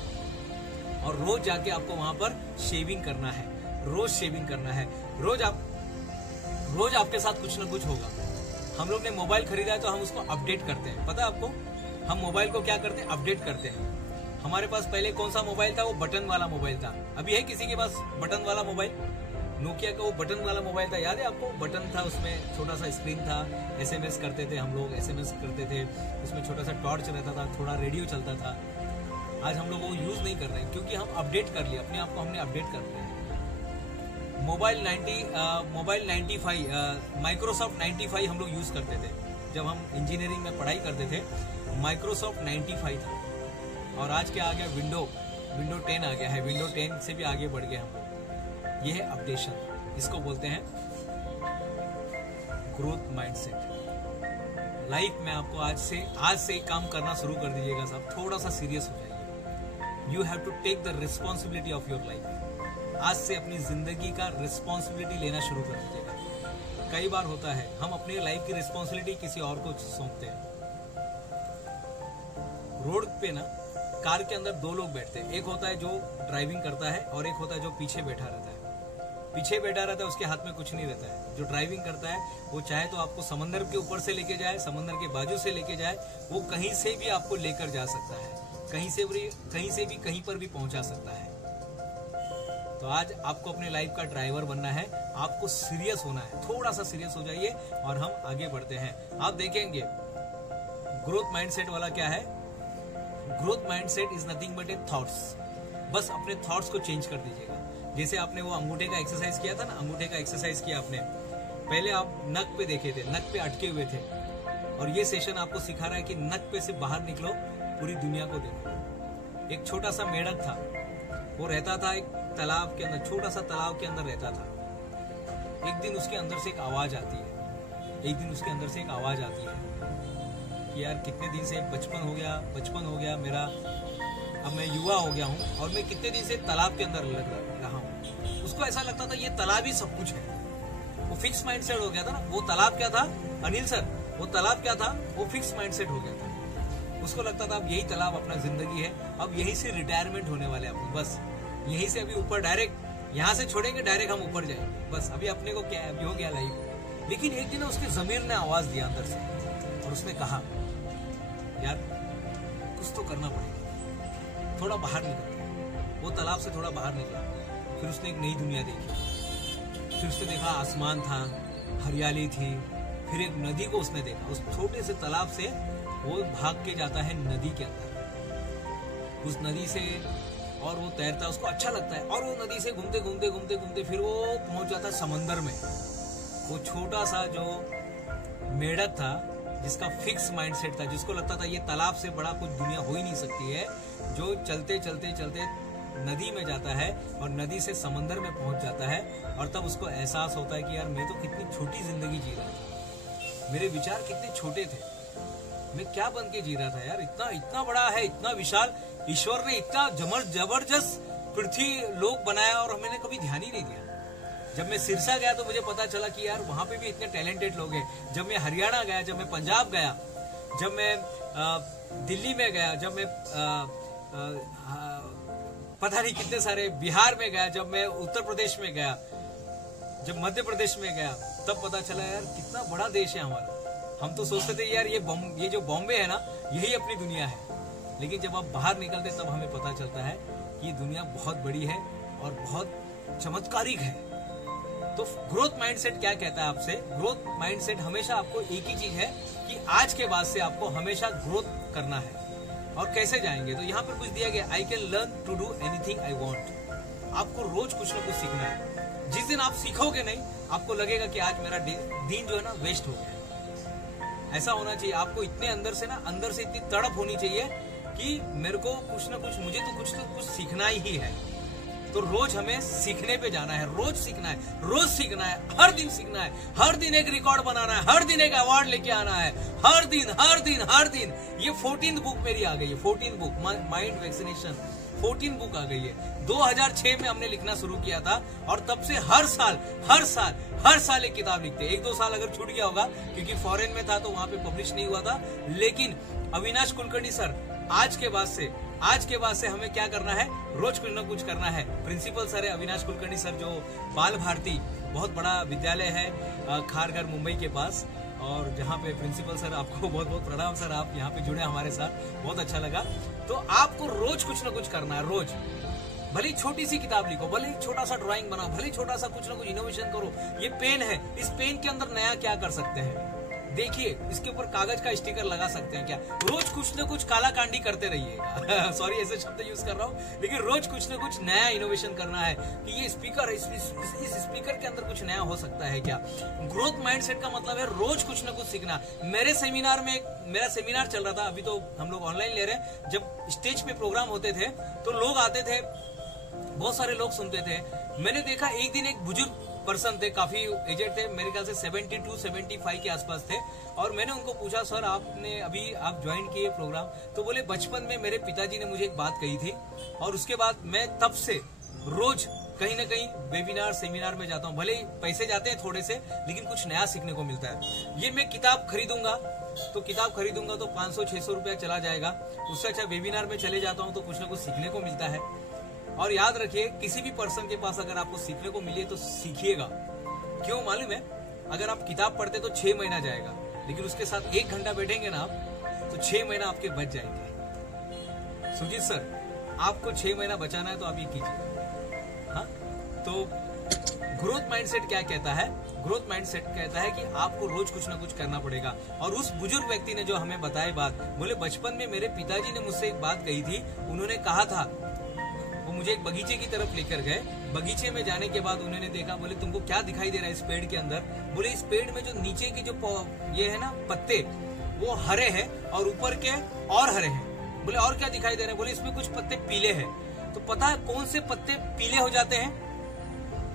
और रोज जाके आपको वहां पर शेविंग करना है, रोज शेविंग करना है। रोज आपके साथ कुछ ना कुछ होगा। हम लोग ने मोबाइल खरीदा है तो हम उसको अपडेट करते हैं, पता है आपको? हम मोबाइल को क्या करते हैं, अपडेट करते हैं। हमारे पास पहले कौन सा मोबाइल था, वो बटन वाला मोबाइल था। अभी है किसी के पास बटन वाला मोबाइल? नोकिया का वो बटन वाला मोबाइल था, याद है आपको? बटन था, उसमें छोटा सा स्क्रीन था, SMS करते थे हम लोग, SMS करते थे, उसमें छोटा सा टॉर्च रहता था, थोड़ा रेडियो चलता था। आज हम लोग वो यूज नहीं कर रहे हैं क्योंकि हम अपडेट कर लिए, अपने आप को हमने अपडेट कर लिया। मोबाइल 95 माइक्रोसॉफ्ट 95 हम लोग यूज करते थे जब हम इंजीनियरिंग में पढ़ाई करते थे। माइक्रोसॉफ्ट 95 था और आज क्या आ गया, विंडो 10 आ गया है। विंडो 10 से भी आगे बढ़ गए हम लोग। ये है अपडेशन, इसको बोलते हैं ग्रोथ माइंडसेट। लाइफ में आपको आज से एक काम करना शुरू कर दीजिएगा साहब, थोड़ा सा सीरियस हो जाइए। You have to take the responsibility of your life. आज से अपनी जिंदगी का रिस्पॉन्सिबिलिटी लेना शुरू कर दीजिएगा। कई बार होता है हम अपनी लाइफ की रिस्पॉन्सिबिलिटी किसी और को सौंपते हैं। रोड पे ना कार के अंदर दो लोग बैठते हैं, एक होता है जो ड्राइविंग करता है और एक होता है जो पीछे बैठा रहता है। पीछे बैठा रहता है उसके हाथ में कुछ नहीं रहता है। जो ड्राइविंग करता है वो चाहे तो आपको समंदर के ऊपर से लेके जाए, समंदर के बाजू से लेके जाए, वो कहीं से भी आपको लेकर जा सकता है, कहीं से भी कहीं पर भी पहुंचा सकता है। तो आज आपको अपने लाइफ का ड्राइवर बनना है, आपको सीरियस होना है, थोड़ा सा सीरियस हो जाइए और हम आगे बढ़ते हैं। आप देखेंगे ग्रोथ माइंडसेट वाला क्या है, growth mindset is nothing but A thoughts. बस अपने थॉट्स को चेंज कर दीजिएगा। जैसे आपने वो अंगूठे का एक्सरसाइज किया था ना, अंगूठे का एक्सरसाइज किया आपने, पहले आप नक पे देखे थे, नक पे अटके हुए थे, और ये सेशन आपको सिखा रहा है कि नक पे से बाहर निकलो, पूरी दुनिया को देखो। एक छोटा सा मेढक था, वो रहता था एक तालाब के अंदर, छोटा सा तालाब के अंदर रहता था। एक दिन उसके अंदर से एक आवाज आती है, एक दिन उसके अंदर से एक आवाज आती है कि यार कितने दिन से बचपन हो गया मेरा, अब मैं युवा हो गया हूँ और मैं कितने दिन से तालाब के अंदर रहा हूँ। उसको ऐसा लगता था ये तालाब ही सब कुछ है। वो फिक्स माइंडसेट हो गया था ना। वो तालाब क्या था अनिल सर, वो तालाब क्या था, वो फिक्स माइंडसेट हो गया था। उसको लगता था अब यही तालाब अपना जिंदगी है, अब यहीं से रिटायरमेंट होने वाले अपने, बस यहीं से अभी ऊपर डायरेक्ट यहाँ से छोड़ेंगे, डायरेक्ट हम ऊपर जाएंगे, बस अभी अपने को क्या है, अभी हो गया लाइफ। लेकिन एक दिन उसके जमीर ने आवाज दिया अंदर से और उसने कहा यार कुछ तो करना पड़ेगा, थोड़ा बाहर निकल। वो तालाब से थोड़ा बाहर निकला, फिर उसने एक नई दुनिया देखी। फिर उसने देखा आसमान था, हरियाली थी, फिर एक नदी को उसने देखा। उस छोटे से तालाब से वो भाग के जाता है नदी के अंदर, उस नदी से, और वो तैरता, उसको अच्छा लगता है, और वो नदी से घूमते घूमते घूमते घूमते फिर वो पहुंच जाता है समंदर में। वो छोटा सा जो मेढक था, जिसका फिक्स माइंडसेट था, जिसको लगता था ये तालाब से बड़ा कुछ दुनिया हो ही नहीं सकती है, जो चलते चलते चलते नदी में जाता है और नदी से समंदर में पहुंच जाता है। और तब उसको एहसास होता है कि यार मैं तो कितनी छोटी जिंदगी जी रहा था, मेरे विचार कितने छोटे थे, मैं क्या बन के जी रहा था यार, इतना बड़ा है, इतना विशाल, ईश्वर ने इतना जबरदस्त पृथ्वी लोक बनाया और मैंने कभी ध्यान ही नहीं दिया। जब मैं सिरसा गया तो मुझे पता चला कि यार वहां पे भी इतने टैलेंटेड लोग हैं। जब मैं हरियाणा गया, जब मैं पंजाब गया, जब मैं दिल्ली में गया, जब मैं पता नहीं कितने सारे बिहार में गया, जब मैं उत्तर प्रदेश में गया, जब मध्य प्रदेश में गया, तब पता चला यार कितना बड़ा देश है हमारा। हम तो सोचते थे यार ये जो बॉम्बे है ना, यही अपनी दुनिया है। लेकिन जब आप बाहर निकलते तब हमें पता चलता है कि दुनिया बहुत बड़ी है और बहुत चमत्कारिक है। तो ग्रोथ माइंडसेट क्या कहता है आपसे? ग्रोथ माइंडसेट हमेशा आपको एक ही चीज है कि आज के बाद से आपको हमेशा ग्रोथ करना है। और कैसे जाएंगे? तो यहाँ पर कुछ दिया गया, I can learn to do anything I want. आपको रोज कुछ ना कुछ सीखना है। जिस दिन आप सीखोगे नहीं, आपको लगेगा कि आज मेरा दिन जो है ना वेस्ट हो गया। ऐसा होना चाहिए आपको, इतने अंदर से इतनी तड़प होनी चाहिए कि मेरे को कुछ ना कुछ, मुझे तो कुछ सीखना ही है। तो रोज हमें सीखने पे जाना है, रोज सीखना है, रोज सीखना है, हर दिन सीखना है, हर दिन एक रिकॉर्ड बनाना है, हर दिन एक अवार्ड लेके आना है, हर दिन। ये 14th बुक मेरी आ गई है, 14th book mind vaccination, 14 book आ गई है। 2006 में हमने लिखना शुरू किया था और तब से हर साल एक किताब लिखते। 1-2 साल अगर छूट गया होगा क्योंकि फॉरेन में था तो वहां पे पब्लिश नहीं हुआ था। लेकिन अविनाश कुलकर्णी सर, आज के बाद से हमें क्या करना है? रोज कुछ न कुछ करना है। प्रिंसिपल सर है अविनाश कुलकर्णी सर, जो बाल भारती बहुत बड़ा विद्यालय है खारघर मुंबई के पास, और जहाँ पे प्रिंसिपल सर, आपको बहुत बहुत प्रणाम सर, आप यहाँ पे जुड़े हमारे साथ, बहुत अच्छा लगा। तो आपको रोज कुछ ना कुछ करना है। रोज भले छोटी सी किताब लिखो, भले छोटा सा ड्राइंग बनाओ, भले छोटा सा कुछ ना कुछ इनोवेशन करो। ये पेन है, इस पेन के अंदर नया क्या कर सकते हैं? देखिए, इसके ऊपर कागज का स्टिकर लगा सकते हैं क्या? रोज कुछ ना कुछ काला कांडी करते रहिएगा। सॉरी ऐसे शब्द यूज कर रहा हूँ, लेकिन रोज कुछ ना कुछ नया इनोवेशन करना है कि ये स्पीकर, इस स्पीकर के अंदर कुछ नया हो सकता है क्या? ग्रोथ माइंडसेट का मतलब है रोज कुछ ना कुछ सीखना। मेरे सेमिनार में, मेरा सेमिनार चल रहा था, अभी तो हम लोग ऑनलाइन ले रहे हैं। जब स्टेज पे प्रोग्राम होते थे तो लोग आते थे, बहुत सारे लोग सुनते थे। मैंने देखा एक दिन एक बुजुर्ग पर्सन थे, काफी एजेड थे, मेरे ख्याल से 72-75 के आसपास थे, और मैंने उनको पूछा, सर आपने अभी आप ज्वाइन किए प्रोग्राम? तो बोले बचपन में मेरे पिताजी ने मुझे एक बात कही थी और उसके बाद मैं तब से रोज कहीं ना कहीं वेबिनार सेमिनार में जाता हूँ। भले ही पैसे जाते हैं थोड़े से, लेकिन कुछ नया सीखने को मिलता है। ये मैं किताब खरीदूंगा तो 500-600 रुपया चला जाएगा। उससे अच्छा वेबिनार में चले जाता हूँ तो कुछ ना कुछ सीखने को मिलता है। और याद रखिए, किसी भी पर्सन के पास अगर आपको सीखने को मिले तो सीखिएगा। क्यों मालूम है? अगर आप किताब पढ़ते तो 6 महीना जाएगा, लेकिन उसके साथ 1 घंटा बैठेंगे ना आप, तो 6 महीना आपके बच जाएंगे। सुजीत सर, आपको 6 महीना बचाना है तो आप ये कीजिए। हाँ, तो ग्रोथ माइंडसेट क्या कहता है? ग्रोथ माइंडसेट कहता है कि आपको रोज कुछ ना कुछ करना पड़ेगा। और उस बुजुर्ग व्यक्ति ने जो हमें बताई बात, बोले बचपन में मेरे पिताजी ने मुझसे एक बात कही थी। उन्होंने कहा था, वो मुझे एक बगीचे की तरफ लेकर गए। बगीचे में जाने के बाद उन्होंने देखा, बोले तुमको क्या दिखाई दे रहा है इस पेड़ के अंदर? बोले इस पेड़ में जो नीचे की जो ये है ना पत्ते, वो हरे हैं और ऊपर के और हरे हैं। बोले और क्या दिखाई दे रहा है? बोले इसमें कुछ पत्ते पीले हैं। तो पता है कौन से पत्ते पीले हो जाते हैं?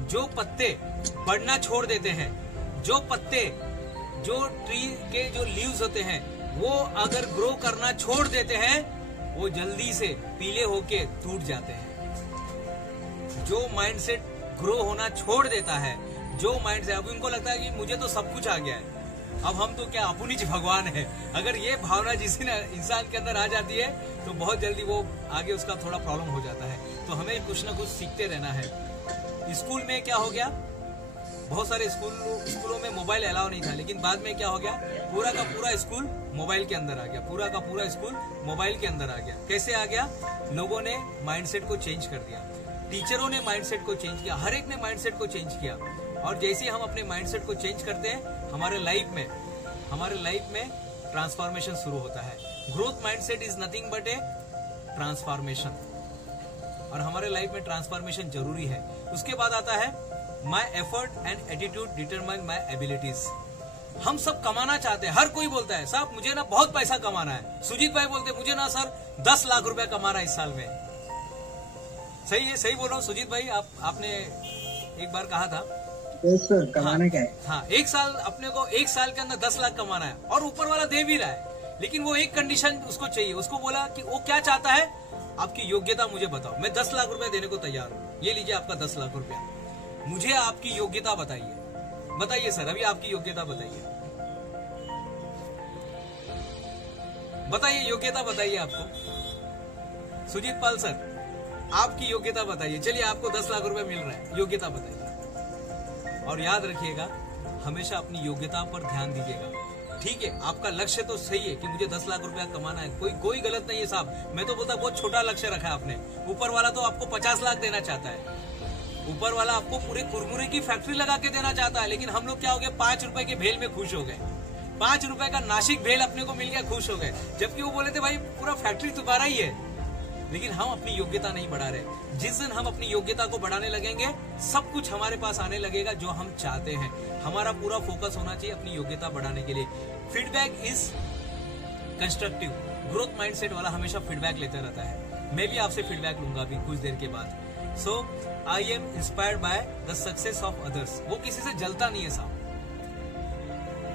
जो पत्ते बढ़ना छोड़ देते हैं, जो पत्ते, जो ट्री के जो लीव्स होते हैं, वो अगर ग्रो करना छोड़ देते हैं, वो जल्दी से पीले होके टूट जाते हैं। जो माइंडसेट ग्रो होना छोड़ देता है, जो माइंडसेट, अब उनको लगता है कि मुझे तो सब कुछ आ गया है, अब हम तो क्या अपुनी भगवान है। अगर ये भावना जिस इंसान के अंदर आ जाती है तो बहुत जल्दी वो आगे उसका थोड़ा प्रॉब्लम हो जाता है। तो हमें कुछ ना कुछ सीखते रहना है। स्कूल में क्या हो गया, बहुत सारे स्कूलों में मोबाइल अलाउ नहीं था, लेकिन बाद में क्या हो गया, पूरा का पूरा स्कूल मोबाइल के अंदर आ गया। पूरा का पूरा स्कूल मोबाइल के अंदर आ गया। कैसे आ गया? लोगों ने माइंडसेट को चेंज कर दिया, टीचरों ने माइंडसेट को चेंज किया, हर एक ने माइंडसेट को चेंज किया। और जैसे हम अपने माइंडसेट को चेंज करते हैं, हमारे लाइफ में ट्रांसफॉर्मेशन शुरू होता है। Growth mindset is nothing but A transformation, और हमारे लाइफ में ट्रांसफॉर्मेशन जरूरी है। उसके बाद आता है my effort and attitude determine my abilities. हम सब कमाना चाहते हैं, हर कोई बोलता है साहब मुझे ना बहुत पैसा कमाना है। सुजीत भाई बोलते मुझे ना सर 10 लाख रुपया कमाना है इस साल में। सही है, सही बोल रहा हूँ सुजीत भाई? आपने एक बार कहा था सर कमाना क्या है? हाँ, एक साल अपने को, एक साल के अंदर 10 लाख कमाना है, और ऊपर वाला दे भी रहा है। लेकिन वो एक कंडीशन उसको चाहिए। उसको बोला कि वो क्या चाहता है, आपकी योग्यता मुझे बताओ, मैं 10 लाख रुपया देने को तैयार हूँ, ये लीजिए आपका 10 लाख रुपया, मुझे आपकी योग्यता बताइए। बताइए सर, अभी आपकी योग्यता बताइए, बताइए योग्यता बताइए आपको। सुजीत पाल सर, आपकी योग्यता बताइए। चलिए, आपको 10 लाख रुपया मिल रहा है, योग्यता बताइए। और याद रखिएगा, हमेशा अपनी योग्यता पर ध्यान दीजिएगा। ठीक है, आपका लक्ष्य तो सही है कि मुझे 10 लाख रुपया कमाना है, कोई गलत नहीं है साहब। मैं तो बोलता बहुत छोटा लक्ष्य रखा है आपने। ऊपर वाला तो आपको 50 लाख देना चाहता है, ऊपर वाला आपको पूरे कुरमुरे की फैक्ट्री लगा के देना चाहता है। लेकिन हम लोग क्या हो गए, 5 रुपए के भेल में खुश हो गए। 5 रुपए का नासिक भेल अपने को मिल गया, खुश हो गए। जबकि वो बोले थे भाई पूरा फैक्ट्री तुम्हारा ही है। लेकिन हम अपनी योग्यता नहीं बढ़ा रहे। जिस दिन हम अपनी योग्यता को बढ़ाने लगेंगे, सब कुछ हमारे पास आने लगेगा जो हम चाहते हैं। हमारा पूरा फोकस होना चाहिए अपनी योग्यता बढ़ाने के लिए। Feedback is constructive. Growth mindset वाला हमेशा फीडबैक लेता रहता है। मैं भी आपसे फीडबैक लूंगा अभी कुछ देर के बाद। So I am inspired by the success of others. वो किसी से जलता नहीं है साहब,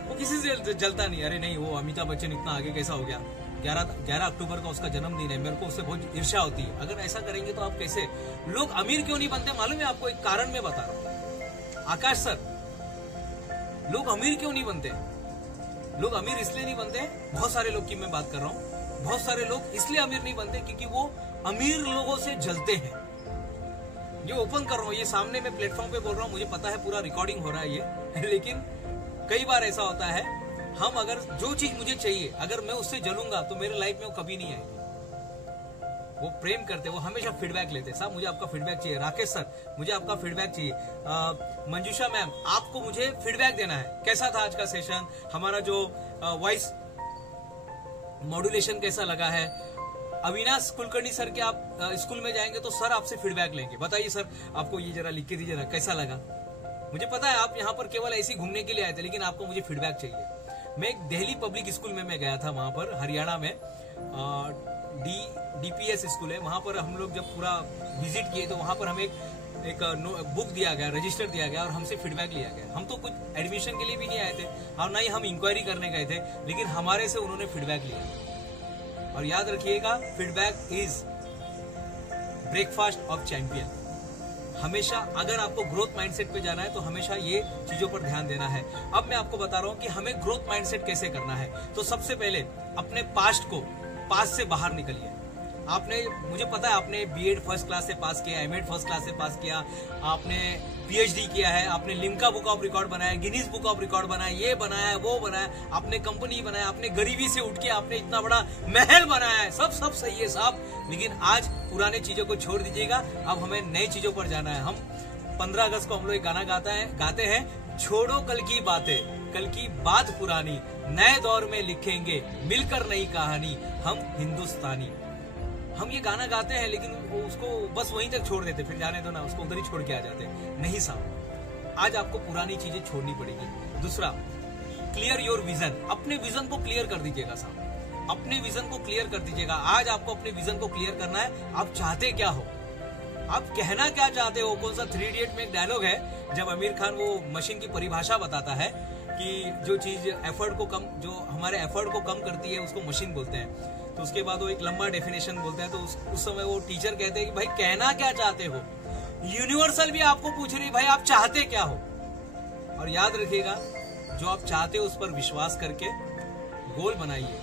वो किसी से जलता नहीं। अरे नहीं, वो अमिताभ बच्चन इतना आगे कैसा हो गया, 11 अक्टूबर का उसका जन्मदिन है, मेरे को उससे बहुत ईर्ष्या होती है। अगर ऐसा करेंगे तो आप कैसे? लोग अमीर क्यों नहीं बनते मालूम है आपको? एक कारण मैं बता रहा हूँ आकाश सर, लोग अमीर क्यों नहीं बनते? लोग अमीर इसलिए नहीं बनते, बहुत सारे लोग की मैं बात कर रहा हूँ, बहुत सारे लोग इसलिए अमीर नहीं बनते क्योंकि वो अमीर लोगों से जलते हैं। ये ओपन कर रहा हूँ, ये सामने मैं प्लेटफॉर्म पे बोल रहा हूँ, मुझे पता है पूरा रिकॉर्डिंग हो रहा है ये लेकिन कई बार ऐसा होता है, हम अगर जो चीज मुझे चाहिए अगर मैं उससे जलूंगा तो मेरे लाइफ में वो कभी नहीं आएगी। वो प्रेम करते, वो हमेशा फीडबैक लेते। साहब मुझे आपका फीडबैक चाहिए। राकेश सर, मुझे आपका फीडबैक चाहिए। मंजूषा मैम, आपको मुझे फीडबैक देना है। कैसा था आज का सेशन? हमारा जो वॉइस मॉड्यूलेशन कैसा लगा है? अविनाश कुलकर्णी सर के आप स्कूल में जाएंगे तो सर आपसे फीडबैक लेंगे। बताइए सर, आपको ये जरा लिख के दीजिए ना, कैसा लगा? मुझे पता है आप यहाँ पर केवल ऐसे ही घूमने के लिए आए थे, लेकिन आपको मुझे फीडबैक चाहिए। मैं एक दिल्ली पब्लिक स्कूल में मैं गया था, वहां पर हरियाणा में डीपीएस स्कूल है, वहां पर हम लोग जब पूरा विजिट किए तो वहां पर हमें एक बुक दिया गया, रजिस्टर दिया गया और हमसे फीडबैक लिया गया। हम तो कुछ एडमिशन के लिए भी नहीं आए थे और ना ही हम इंक्वायरी करने गए थे, लेकिन हमारे से उन्होंने फीडबैक लिया। और याद रखिएगा, feedback is breakfast of champion. हमेशा अगर आपको ग्रोथ माइंडसेट पे जाना है तो हमेशा ये चीजों पर ध्यान देना है। अब मैं आपको बता रहा हूं कि हमें ग्रोथ माइंडसेट कैसे करना है। तो सबसे पहले अपने पास्ट से बाहर निकलिए। आपने, मुझे पता है आपने बीएड फर्स्ट क्लास से पास किया, एमएड फर्स्ट क्लास से पास किया, आपने पीएचडी किया है, आपने लिम्का बुक ऑफ रिकॉर्ड बनाया, गिनीज बुक ऑफ रिकॉर्ड बनाया, ये बनाया, वो बनाया, आपने कंपनी बनाया, आपने गरीबी से उठ के आपने इतना बड़ा महल बनाया है। सब सही है साहब, लेकिन आज पुराने चीजों को छोड़ दीजिएगा। अब हमें नई चीजों पर जाना है। हम 15 अगस्त को हम लोग एक गाना गाते हैं, छोड़ो कल की बातें, कल की बात पुरानी, नए दौर में लिखेंगे मिलकर नई कहानी, हम हिंदुस्तानी। हम ये गाना गाते हैं लेकिन उसको बस वहीं तक छोड़ देते, फिर जाने दो ना, उसको उधर ही छोड़ के आ जाते। नहीं साहब, आज आपको पुरानी चीजें छोड़नी पड़ेगी। दूसरा, क्लियर योर विजन, अपने विजन को क्लियर कर दीजिएगा साहब, अपने विजन को क्लियर कर दीजिएगा। आज आपको अपने विजन को क्लियर करना है, आप चाहते क्या हो, आप कहना क्या चाहते हो। कौन सा 3 इडियट में एक डायलॉग है जब आमिर खान वो मशीन की परिभाषा बताता है कि जो चीज एफर्ट को कम, जो हमारे एफर्ट को कम करती है उसको मशीन बोलते हैं। तो उसके बाद वो एक लंबा डेफिनेशन बोलते हैं। तो उस समय वो टीचर कहते हैं कि भाई कहना क्या चाहते हो। यूनिवर्सल भी आपको पूछ रही भाई आप चाहते क्या हो। और याद रखिएगा, जो आप चाहते हो उस पर विश्वास करके गोल बनाइए।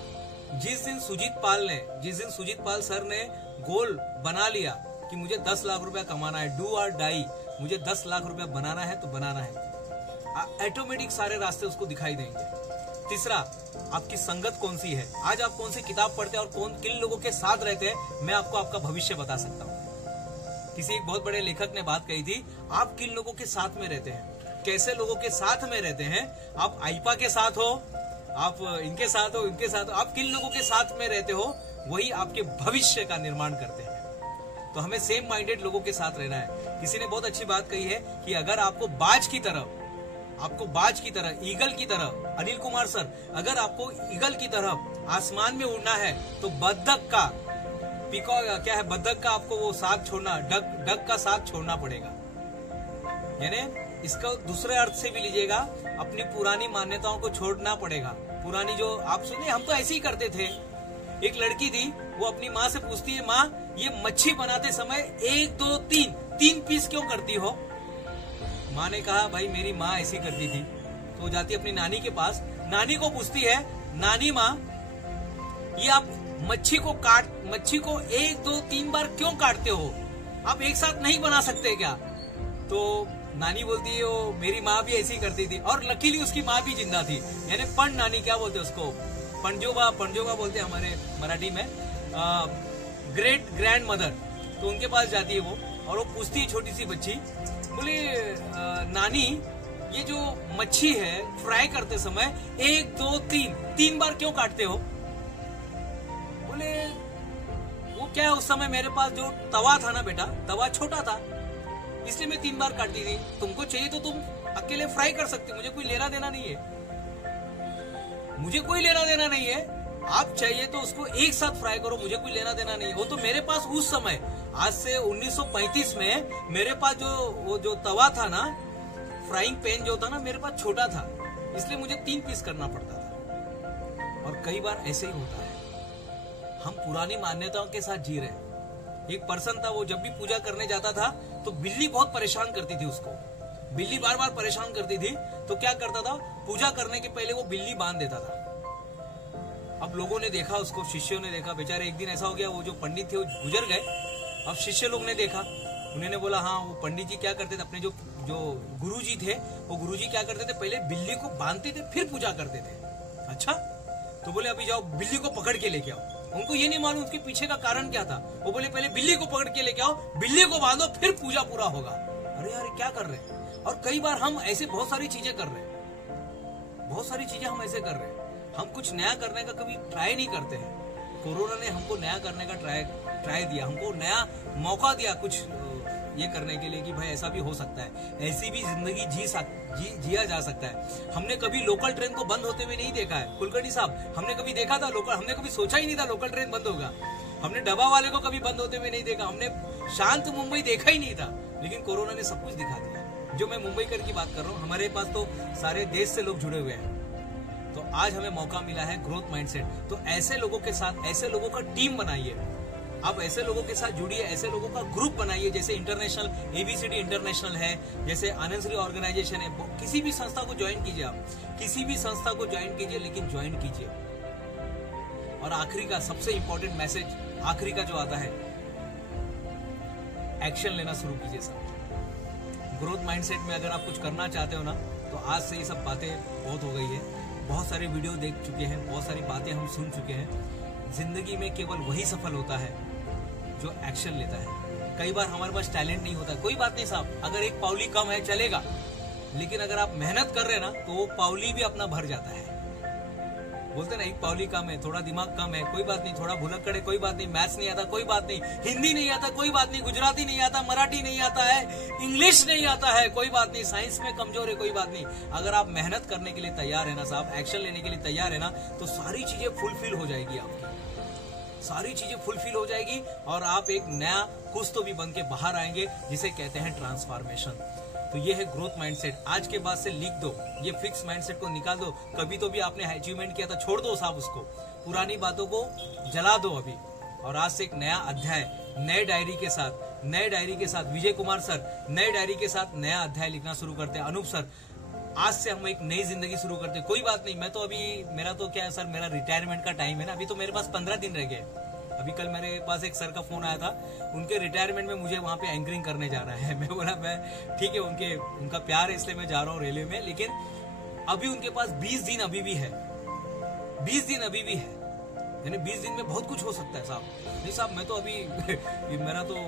जिस दिन सुजीत पाल सर ने गोल बना लिया कि मुझे 10 लाख रुपया कमाना है, डू और डाई, मुझे 10 लाख रुपया बनाना है तो बनाना है, ऑटोमेटिक सारे रास्ते उसको दिखाई देंगे। तीसरा, आपकी संगत कौन सी है, आज आप कौन सी किताब पढ़ते हैं और किन लोगों के साथ रहते हैं, मैं आपको आपका भविष्य बता सकता हूँ। किसी एक बहुत बड़े लेखक ने बात कही थी, आप किन लोगों के साथ में रहते हैं, कैसे लोगों के साथ में रहते हैं। आप आईपा के साथ हो, आप इनके साथ हो, इनके साथ हो, आप किन लोगों के साथ में रहते हो, वही आपके भविष्य का निर्माण करते हैं। तो हमें सेम माइंडेड लोगों के साथ रहना है। किसी ने बहुत अच्छी बात कही है कि अगर आपको बाज की तरह, ईगल की तरह, अनिल कुमार सर, अगर आपको ईगल की तरह आसमान में उड़ना है तो बत्तख का, क्या है, बत्तख का आपको वो साथ छोड़ना, डक का साथ छोड़ना पड़ेगा। यानी इसका दूसरे अर्थ से भी लीजिएगा, अपनी पुरानी मान्यताओं को छोड़ना पड़ेगा। पुरानी जो आप सुनिए, हम तो ऐसे ही करते थे। एक लड़की थी, वो अपनी माँ से पूछती है, माँ ये मच्छी बनाते समय 1 2 3 पीस क्यों करती हो। माँ ने कहा भाई मेरी माँ ऐसी करती थी। तो वो जाती है अपनी नानी के पास, नानी को पूछती है, नानी माँ ये आप मच्छी को 1 2 3 बार क्यों काटते हो, आप एक साथ नहीं बना सकते क्या। तो नानी बोलती है वो मेरी माँ भी ऐसी करती थी, और लकीली उसकी माँ भी जिंदा थी। यानी पंड नानी, क्या बोलते उसको, पंजोबा बोलते हैं हमारे मराठी में, ग्रेट ग्रैंड मदर। तो उनके पास जाती है वो, और वो पूछती है छोटी सी बच्ची, बोले नानी ये जो मच्छी है फ्राई करते समय 1 2 3 बार क्यों काटते हो। बोले वो क्या है, उस समय मेरे पास जो तवा था ना बेटा, तवा छोटा था इसलिए मैं 3 बार काटती थी। तुमको चाहिए तो तुम अकेले फ्राई कर सकते, मुझे कोई लेना देना नहीं है, मुझे कोई लेना देना नहीं है। आप चाहिए तो उसको एक साथ फ्राई करो, मुझे कोई लेना देना नहीं है। वो तो मेरे पास उस समय, आज से 1935 में मेरे पास जो तवा था ना, फ्राइंग पैन जो था ना, मेरे पास छोटा था, इसलिए मुझे 3 पीस करना पड़ता था। और कई बार ऐसे ही होता है, हम पुरानी मान्यताओं के साथ जी रहे हैं। एक पर्सन था, वो जब भी पूजा करने जाता था तो बिल्ली बहुत परेशान करती थी उसको, बिल्ली बार बार परेशान करती थी। तो क्या करता था, पूजा करने के पहले वो बिल्ली बांध देता था। अब लोगों ने देखा उसको, शिष्यों ने देखा, बेचारे एक दिन ऐसा हो गया, वो जो पंडित थे वो गुजर गए। अब शिष्य लोग ने देखा, उन्होंने बोला हाँ वो पंडित जी क्या करते थे, अपने जो गुरुजी थे, वो गुरुजी क्या करते थे, पहले बिल्ली को बांधते थे फिर पूजा करते थे। अच्छा, तो बोले अभी जाओ बिल्ली को पकड़ के लेके आओ। उनको ये नहीं मालूम उसके पीछे का कारण क्या था। वो बोले पहले बिल्ली को पकड़ के लेके आओ, बिल्ली को बांधो, फिर पूजा पूरा होगा। अरे यार क्या कर रहे हैं। और कई बार हम ऐसे बहुत सारी चीजें कर रहे हैं, बहुत सारी चीजें हम ऐसे कर रहे हैं। हम कुछ नया करने का कभी ट्राई नहीं करते हैं। कोरोना ने हमको नया करने का ट्राई दिया, हमको नया मौका दिया कुछ ये करने के लिए कि भाई ऐसा भी हो सकता है, ऐसी भी जिंदगी जिया जा सकता है। हमने कभी लोकल ट्रेन को बंद होते हुए नहीं देखा है कुलकर्णी साहब, हमने कभी देखा था लोकल, हमने कभी सोचा ही नहीं था लोकल ट्रेन बंद होगा। हमने डब्बा वाले को कभी बंद होते हुए नहीं देखा, हमने शांत मुंबई देखा ही नहीं था। लेकिन कोरोना ने सब कुछ दिखा दिया। जो मैं मुंबई की बात कर रहा हूँ, हमारे पास तो सारे देश से लोग जुड़े हुए हैं। तो आज हमें मौका मिला है ग्रोथ माइंडसेट। तो ऐसे लोगों के साथ, ऐसे लोगों का टीम बनाइए, आप ऐसे लोगों के साथ जुड़िए, ऐसे लोगों का ग्रुप बनाइए। जैसे इंटरनेशनल ABCD इंटरनेशनल है, जैसे आनंदश्री ऑर्गेनाइजेशन है। किसी भी संस्था को ज्वाइन कीजिए, आप किसी भी संस्था को ज्वाइन कीजिए, लेकिन ज्वाइन कीजिए। और आखिरी का सबसे इंपॉर्टेंट मैसेज, आखिरी का जो आता है, एक्शन लेना शुरू कीजिए सर। ग्रोथ माइंडसेट में अगर आप कुछ करना चाहते हो ना, तो आज से ये सब बातें बहुत हो गई है। बहुत सारे वीडियो देख चुके हैं, बहुत सारी बातें हम सुन चुके हैं। जिंदगी में केवल वही सफल होता है जो एक्शन लेता है। कई बार हमारे पास टैलेंट नहीं होता, कोई बात नहीं साहब, अगर एक पावली कम है चलेगा, लेकिन अगर आप मेहनत कर रहे हैं ना तो वो पावली भी अपना भर जाता है। बोलते ना एक पावली कम है, थोड़ा दिमाग कम है, कोई बात नहीं, थोड़ा भुलक्कड़ है, कोई बात नहीं, मैथ्स नहीं आता कोई बात नहीं, हिंदी नहीं आता कोई बात नहीं, गुजराती नहीं आता, मराठी नहीं आता है, इंग्लिश नहीं आता है कोई बात नहीं, साइंस में कमजोर है कोई बात नहीं, अगर आप मेहनत करने के लिए तैयार है ना साहब, एक्शन लेने के लिए तैयार है ना, तो सारी चीजें फुलफिल हो जाएगी आपकी, सारी चीजें फुलफिल हो जाएगी और आप एक नया कुछ तो भी बन के बाहर आएंगे, जिसे कहते हैं ट्रांसफॉर्मेशन। तो ये है ग्रोथ माइंडसेट। आज के बाद से लिख दो, ये फिक्स माइंडसेट को निकाल दो। कभी तो भी आपने अचीवमेंट किया था, छोड़ दो साहब उसको, पुरानी बातों को जला दो अभी, और आज से एक नया अध्याय नए डायरी के साथ, नए डायरी के साथ विजय कुमार सर नए डायरी के साथ नया अध्याय लिखना शुरू करते हैं। अनूप सर आज से हम एक नई जिंदगी शुरू करते हैं। कोई बात नहीं, मैं तो अभी, मेरा तो क्या है सर, मेरा रिटायरमेंट का टाइम है ना, अभी तो मेरे पास 15 दिन रह गए। अभी कल मेरे पास एक सर का फोन आया था, उनके रिटायरमेंट में मुझे वहां पे एंकरिंग करने जाना है। मैं बोला मैं ठीक है, उनका प्यार है इसलिए मैं जा रहा हूँ रेलवे में, लेकिन अभी उनके पास 20 दिन अभी भी है, 20 दिन अभी भी है, यानी 20 दिन में बहुत कुछ हो सकता है साहब। नहीं साहब मैं तो अभी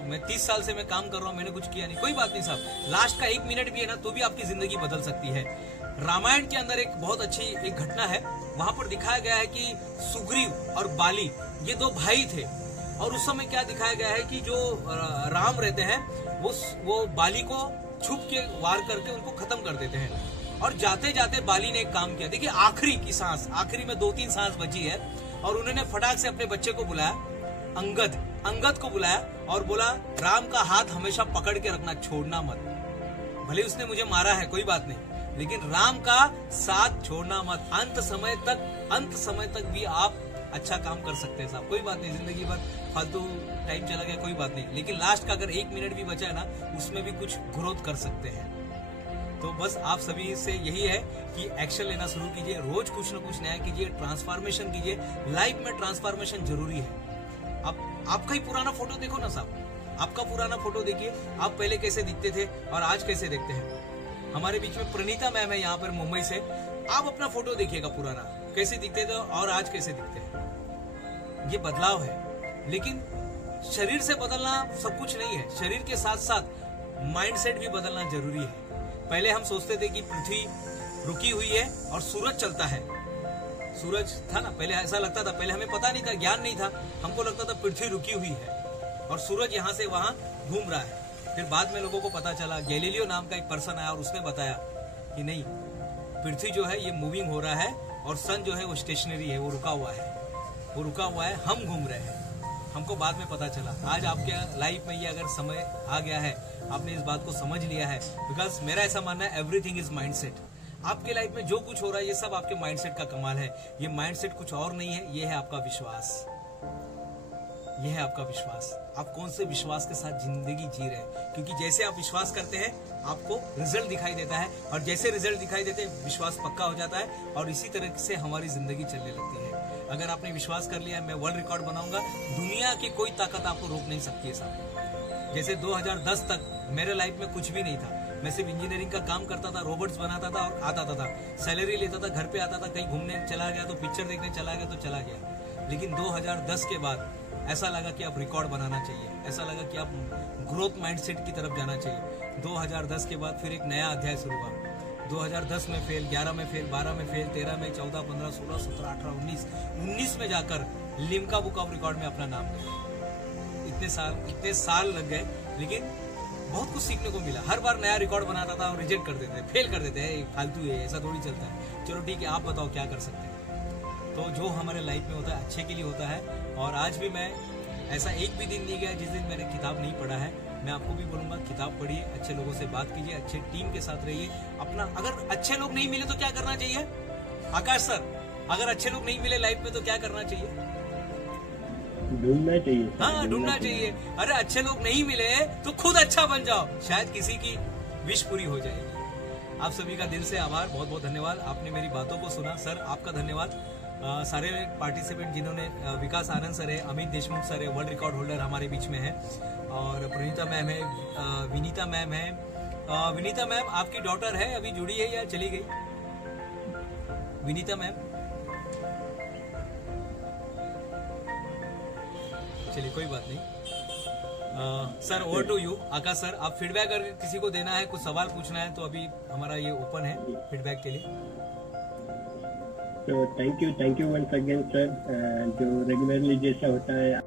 मैं 30 साल से मैं काम कर रहा हूँ, मैंने कुछ किया नहीं, कोई बात नहीं साहब, लास्ट का 1 मिनट भी है ना तो भी आपकी जिंदगी बदल सकती है। रामायण के अंदर एक बहुत अच्छी एक घटना है, वहां पर दिखाया गया है कि सुग्रीव और बाली ये 2 भाई थे, और उस समय क्या दिखाया गया है कि जो राम रहते हैं वो बाली को छुप के वार करके उनको खत्म कर देते हैं, और जाते जाते बाली ने एक काम किया, देखिए आखिरी की सांस, आखिरी में 2-3 सांस बची है, और उन्होंने फटाक से अपने बच्चे को बुलाया, अंगद को बुलाया और बोला राम का हाथ हमेशा पकड़ के रखना, छोड़ना मत, भले उसने मुझे मारा है कोई बात नहीं, लेकिन राम का साथ छोड़ना मत, अंत समय तक भी आप अच्छा काम कर सकते हैं साहब, कोई बात नहीं, जिंदगी भर फालतू टाइम चला गया कोई बात नहीं, लेकिन लास्ट का अगर 1 मिनट भी बचा है ना, उसमें भी कुछ ग्रोथ कर सकते हैं। तो बस आप सभी से यही है कि एक्शन लेना शुरू कीजिए, रोज कुछ न कुछ नया कीजिए, ट्रांसफॉर्मेशन कीजिए, लाइफ में ट्रांसफॉर्मेशन जरूरी है। आपका ही पुराना फोटो देखो ना साहब, आपका पुराना फोटो देखिए, आप पहले कैसे दिखते थे और आज कैसे दिखते हैं। हमारे बीच में प्रणीता मैम है यहाँ पर मुंबई से, आप अपना फोटो देखिएगा पुराना, कैसे दिखते थे और आज कैसे दिखते हैं, ये बदलाव है। लेकिन शरीर से बदलना सब कुछ नहीं है, शरीर के साथ साथ माइंडसेट भी बदलना जरूरी है। पहले हम सोचते थे कि पृथ्वी रुकी हुई है और सूरज चलता है, सूरज था ना, पहले ऐसा लगता था, पहले हमें पता नहीं था, ज्ञान नहीं था, हमको लगता था पृथ्वी रुकी हुई है और सूरज यहाँ से वहां घूम रहा है। फिर बाद में लोगों को पता चला, गैलीलियो नाम का एक पर्सन आया और उसने बताया कि नहीं, पृथ्वी जो है ये मूविंग हो रहा है और सन जो है वो स्टेशनरी है, वो रुका हुआ है, हम घूम रहे हैं। हमको बाद में पता चला। आज आपके लाइफ में ये अगर समय आ गया है, आपने इस बात को समझ लिया है, बिकॉज मेरा ऐसा मानना है एवरीथिंग इज माइंडसेट। आपके लाइफ में जो कुछ हो रहा है ये सब आपके माइंडसेट का कमाल है। ये माइंडसेट कुछ और नहीं है, ये है आपका विश्वास, ये है आपका विश्वास। आप कौन से विश्वास के साथ जिंदगी जी रहे हैं, क्योंकि जैसे आप विश्वास करते हैं आपको रिजल्ट दिखाई देता है, और जैसे रिजल्ट दिखाई देते हैं विश्वास पक्का हो जाता है, और इसी तरह से हमारी जिंदगी चलने लगती है। अगर आपने विश्वास कर लिया है मैं वर्ल्ड रिकॉर्ड बनाऊंगा, दुनिया की कोई ताकत आपको रोक नहीं सकती है साहब। जैसे 2010 तक मेरे लाइफ में कुछ भी नहीं था, मैं सिर्फ इंजीनियरिंग का काम करता था, रोबोट्स बनाता था और आता था, सैलरी लेता था, घर पे आता था, कहीं घूमने चला गया तो पिक्चर देखने चला गया तो चला गया। लेकिन 2010 के बाद ऐसा लगा कि आप रिकॉर्ड बनाना चाहिए, ऐसा लगा कि आप ग्रोथ माइंडसेट की तरफ जाना चाहिए। 2010 के बाद फिर एक नया अध्याय शुरू हुआ। 2010 में फेल, 11 में फेल, 12 में फेल, 13 में, 14, 15, 16, 17, 18, 19 में जाकर लिम्का बुक ऑफ रिकॉर्ड में अपना नाम लिया। इतने साल लग गए, लेकिन बहुत कुछ सीखने को मिला। हर बार नया रिकॉर्ड बनाता था और रिजेक्ट कर देते, फेल कर देते हैं, फालतू है, ऐसा थोड़ी चलता है। चलो ठीक है, आप बताओ क्या कर सकते हैं। तो जो हमारे लाइफ में होता है अच्छे के लिए होता है। और आज भी मैं, ऐसा एक भी दिन नहीं गया जिस दिन मैंने किताब नहीं पढ़ा है। मैं आपको भी बोलूंगा किताब पढ़िए, अच्छे लोगों से बात कीजिए, अच्छे टीम के साथ रहिए। अपना अगर अच्छे लोग नहीं मिले तो क्या करना चाहिए आकाश सर? अगर अच्छे लोग नहीं मिले लाइफ में तो क्या करना चाहिए? ढूंढना चाहिए। हाँ, ढूंढना चाहिए। अरे अच्छे लोग नहीं मिले तो खुद अच्छा बन जाओ, शायद किसी की विश पूरी हो जाएगी। आप सभी का दिल से आभार, बहुत बहुत धन्यवाद। आपने मेरी बातों को सुना, सर आपका धन्यवाद। सारे पार्टिसिपेंट जिन्होंने, विकास आनंद सर है, अमित देशमुख सर है, वर्ल्ड रिकॉर्ड होल्डर हमारे बीच में है, और प्रणीता मैम है, विनीता मैम है। विनीता मैम आपकी डॉटर है, अभी जुड़ी है या चली गई? विनीता मैम, चलिए कोई बात नहीं। Sir over to you Akash sir, आप फीडबैक अगर किसी को देना है, कुछ सवाल पूछना है तो अभी हमारा ये ओपन है फीडबैक के लिए। तो thank you once again sir, जो रेगुलरली जैसा होता है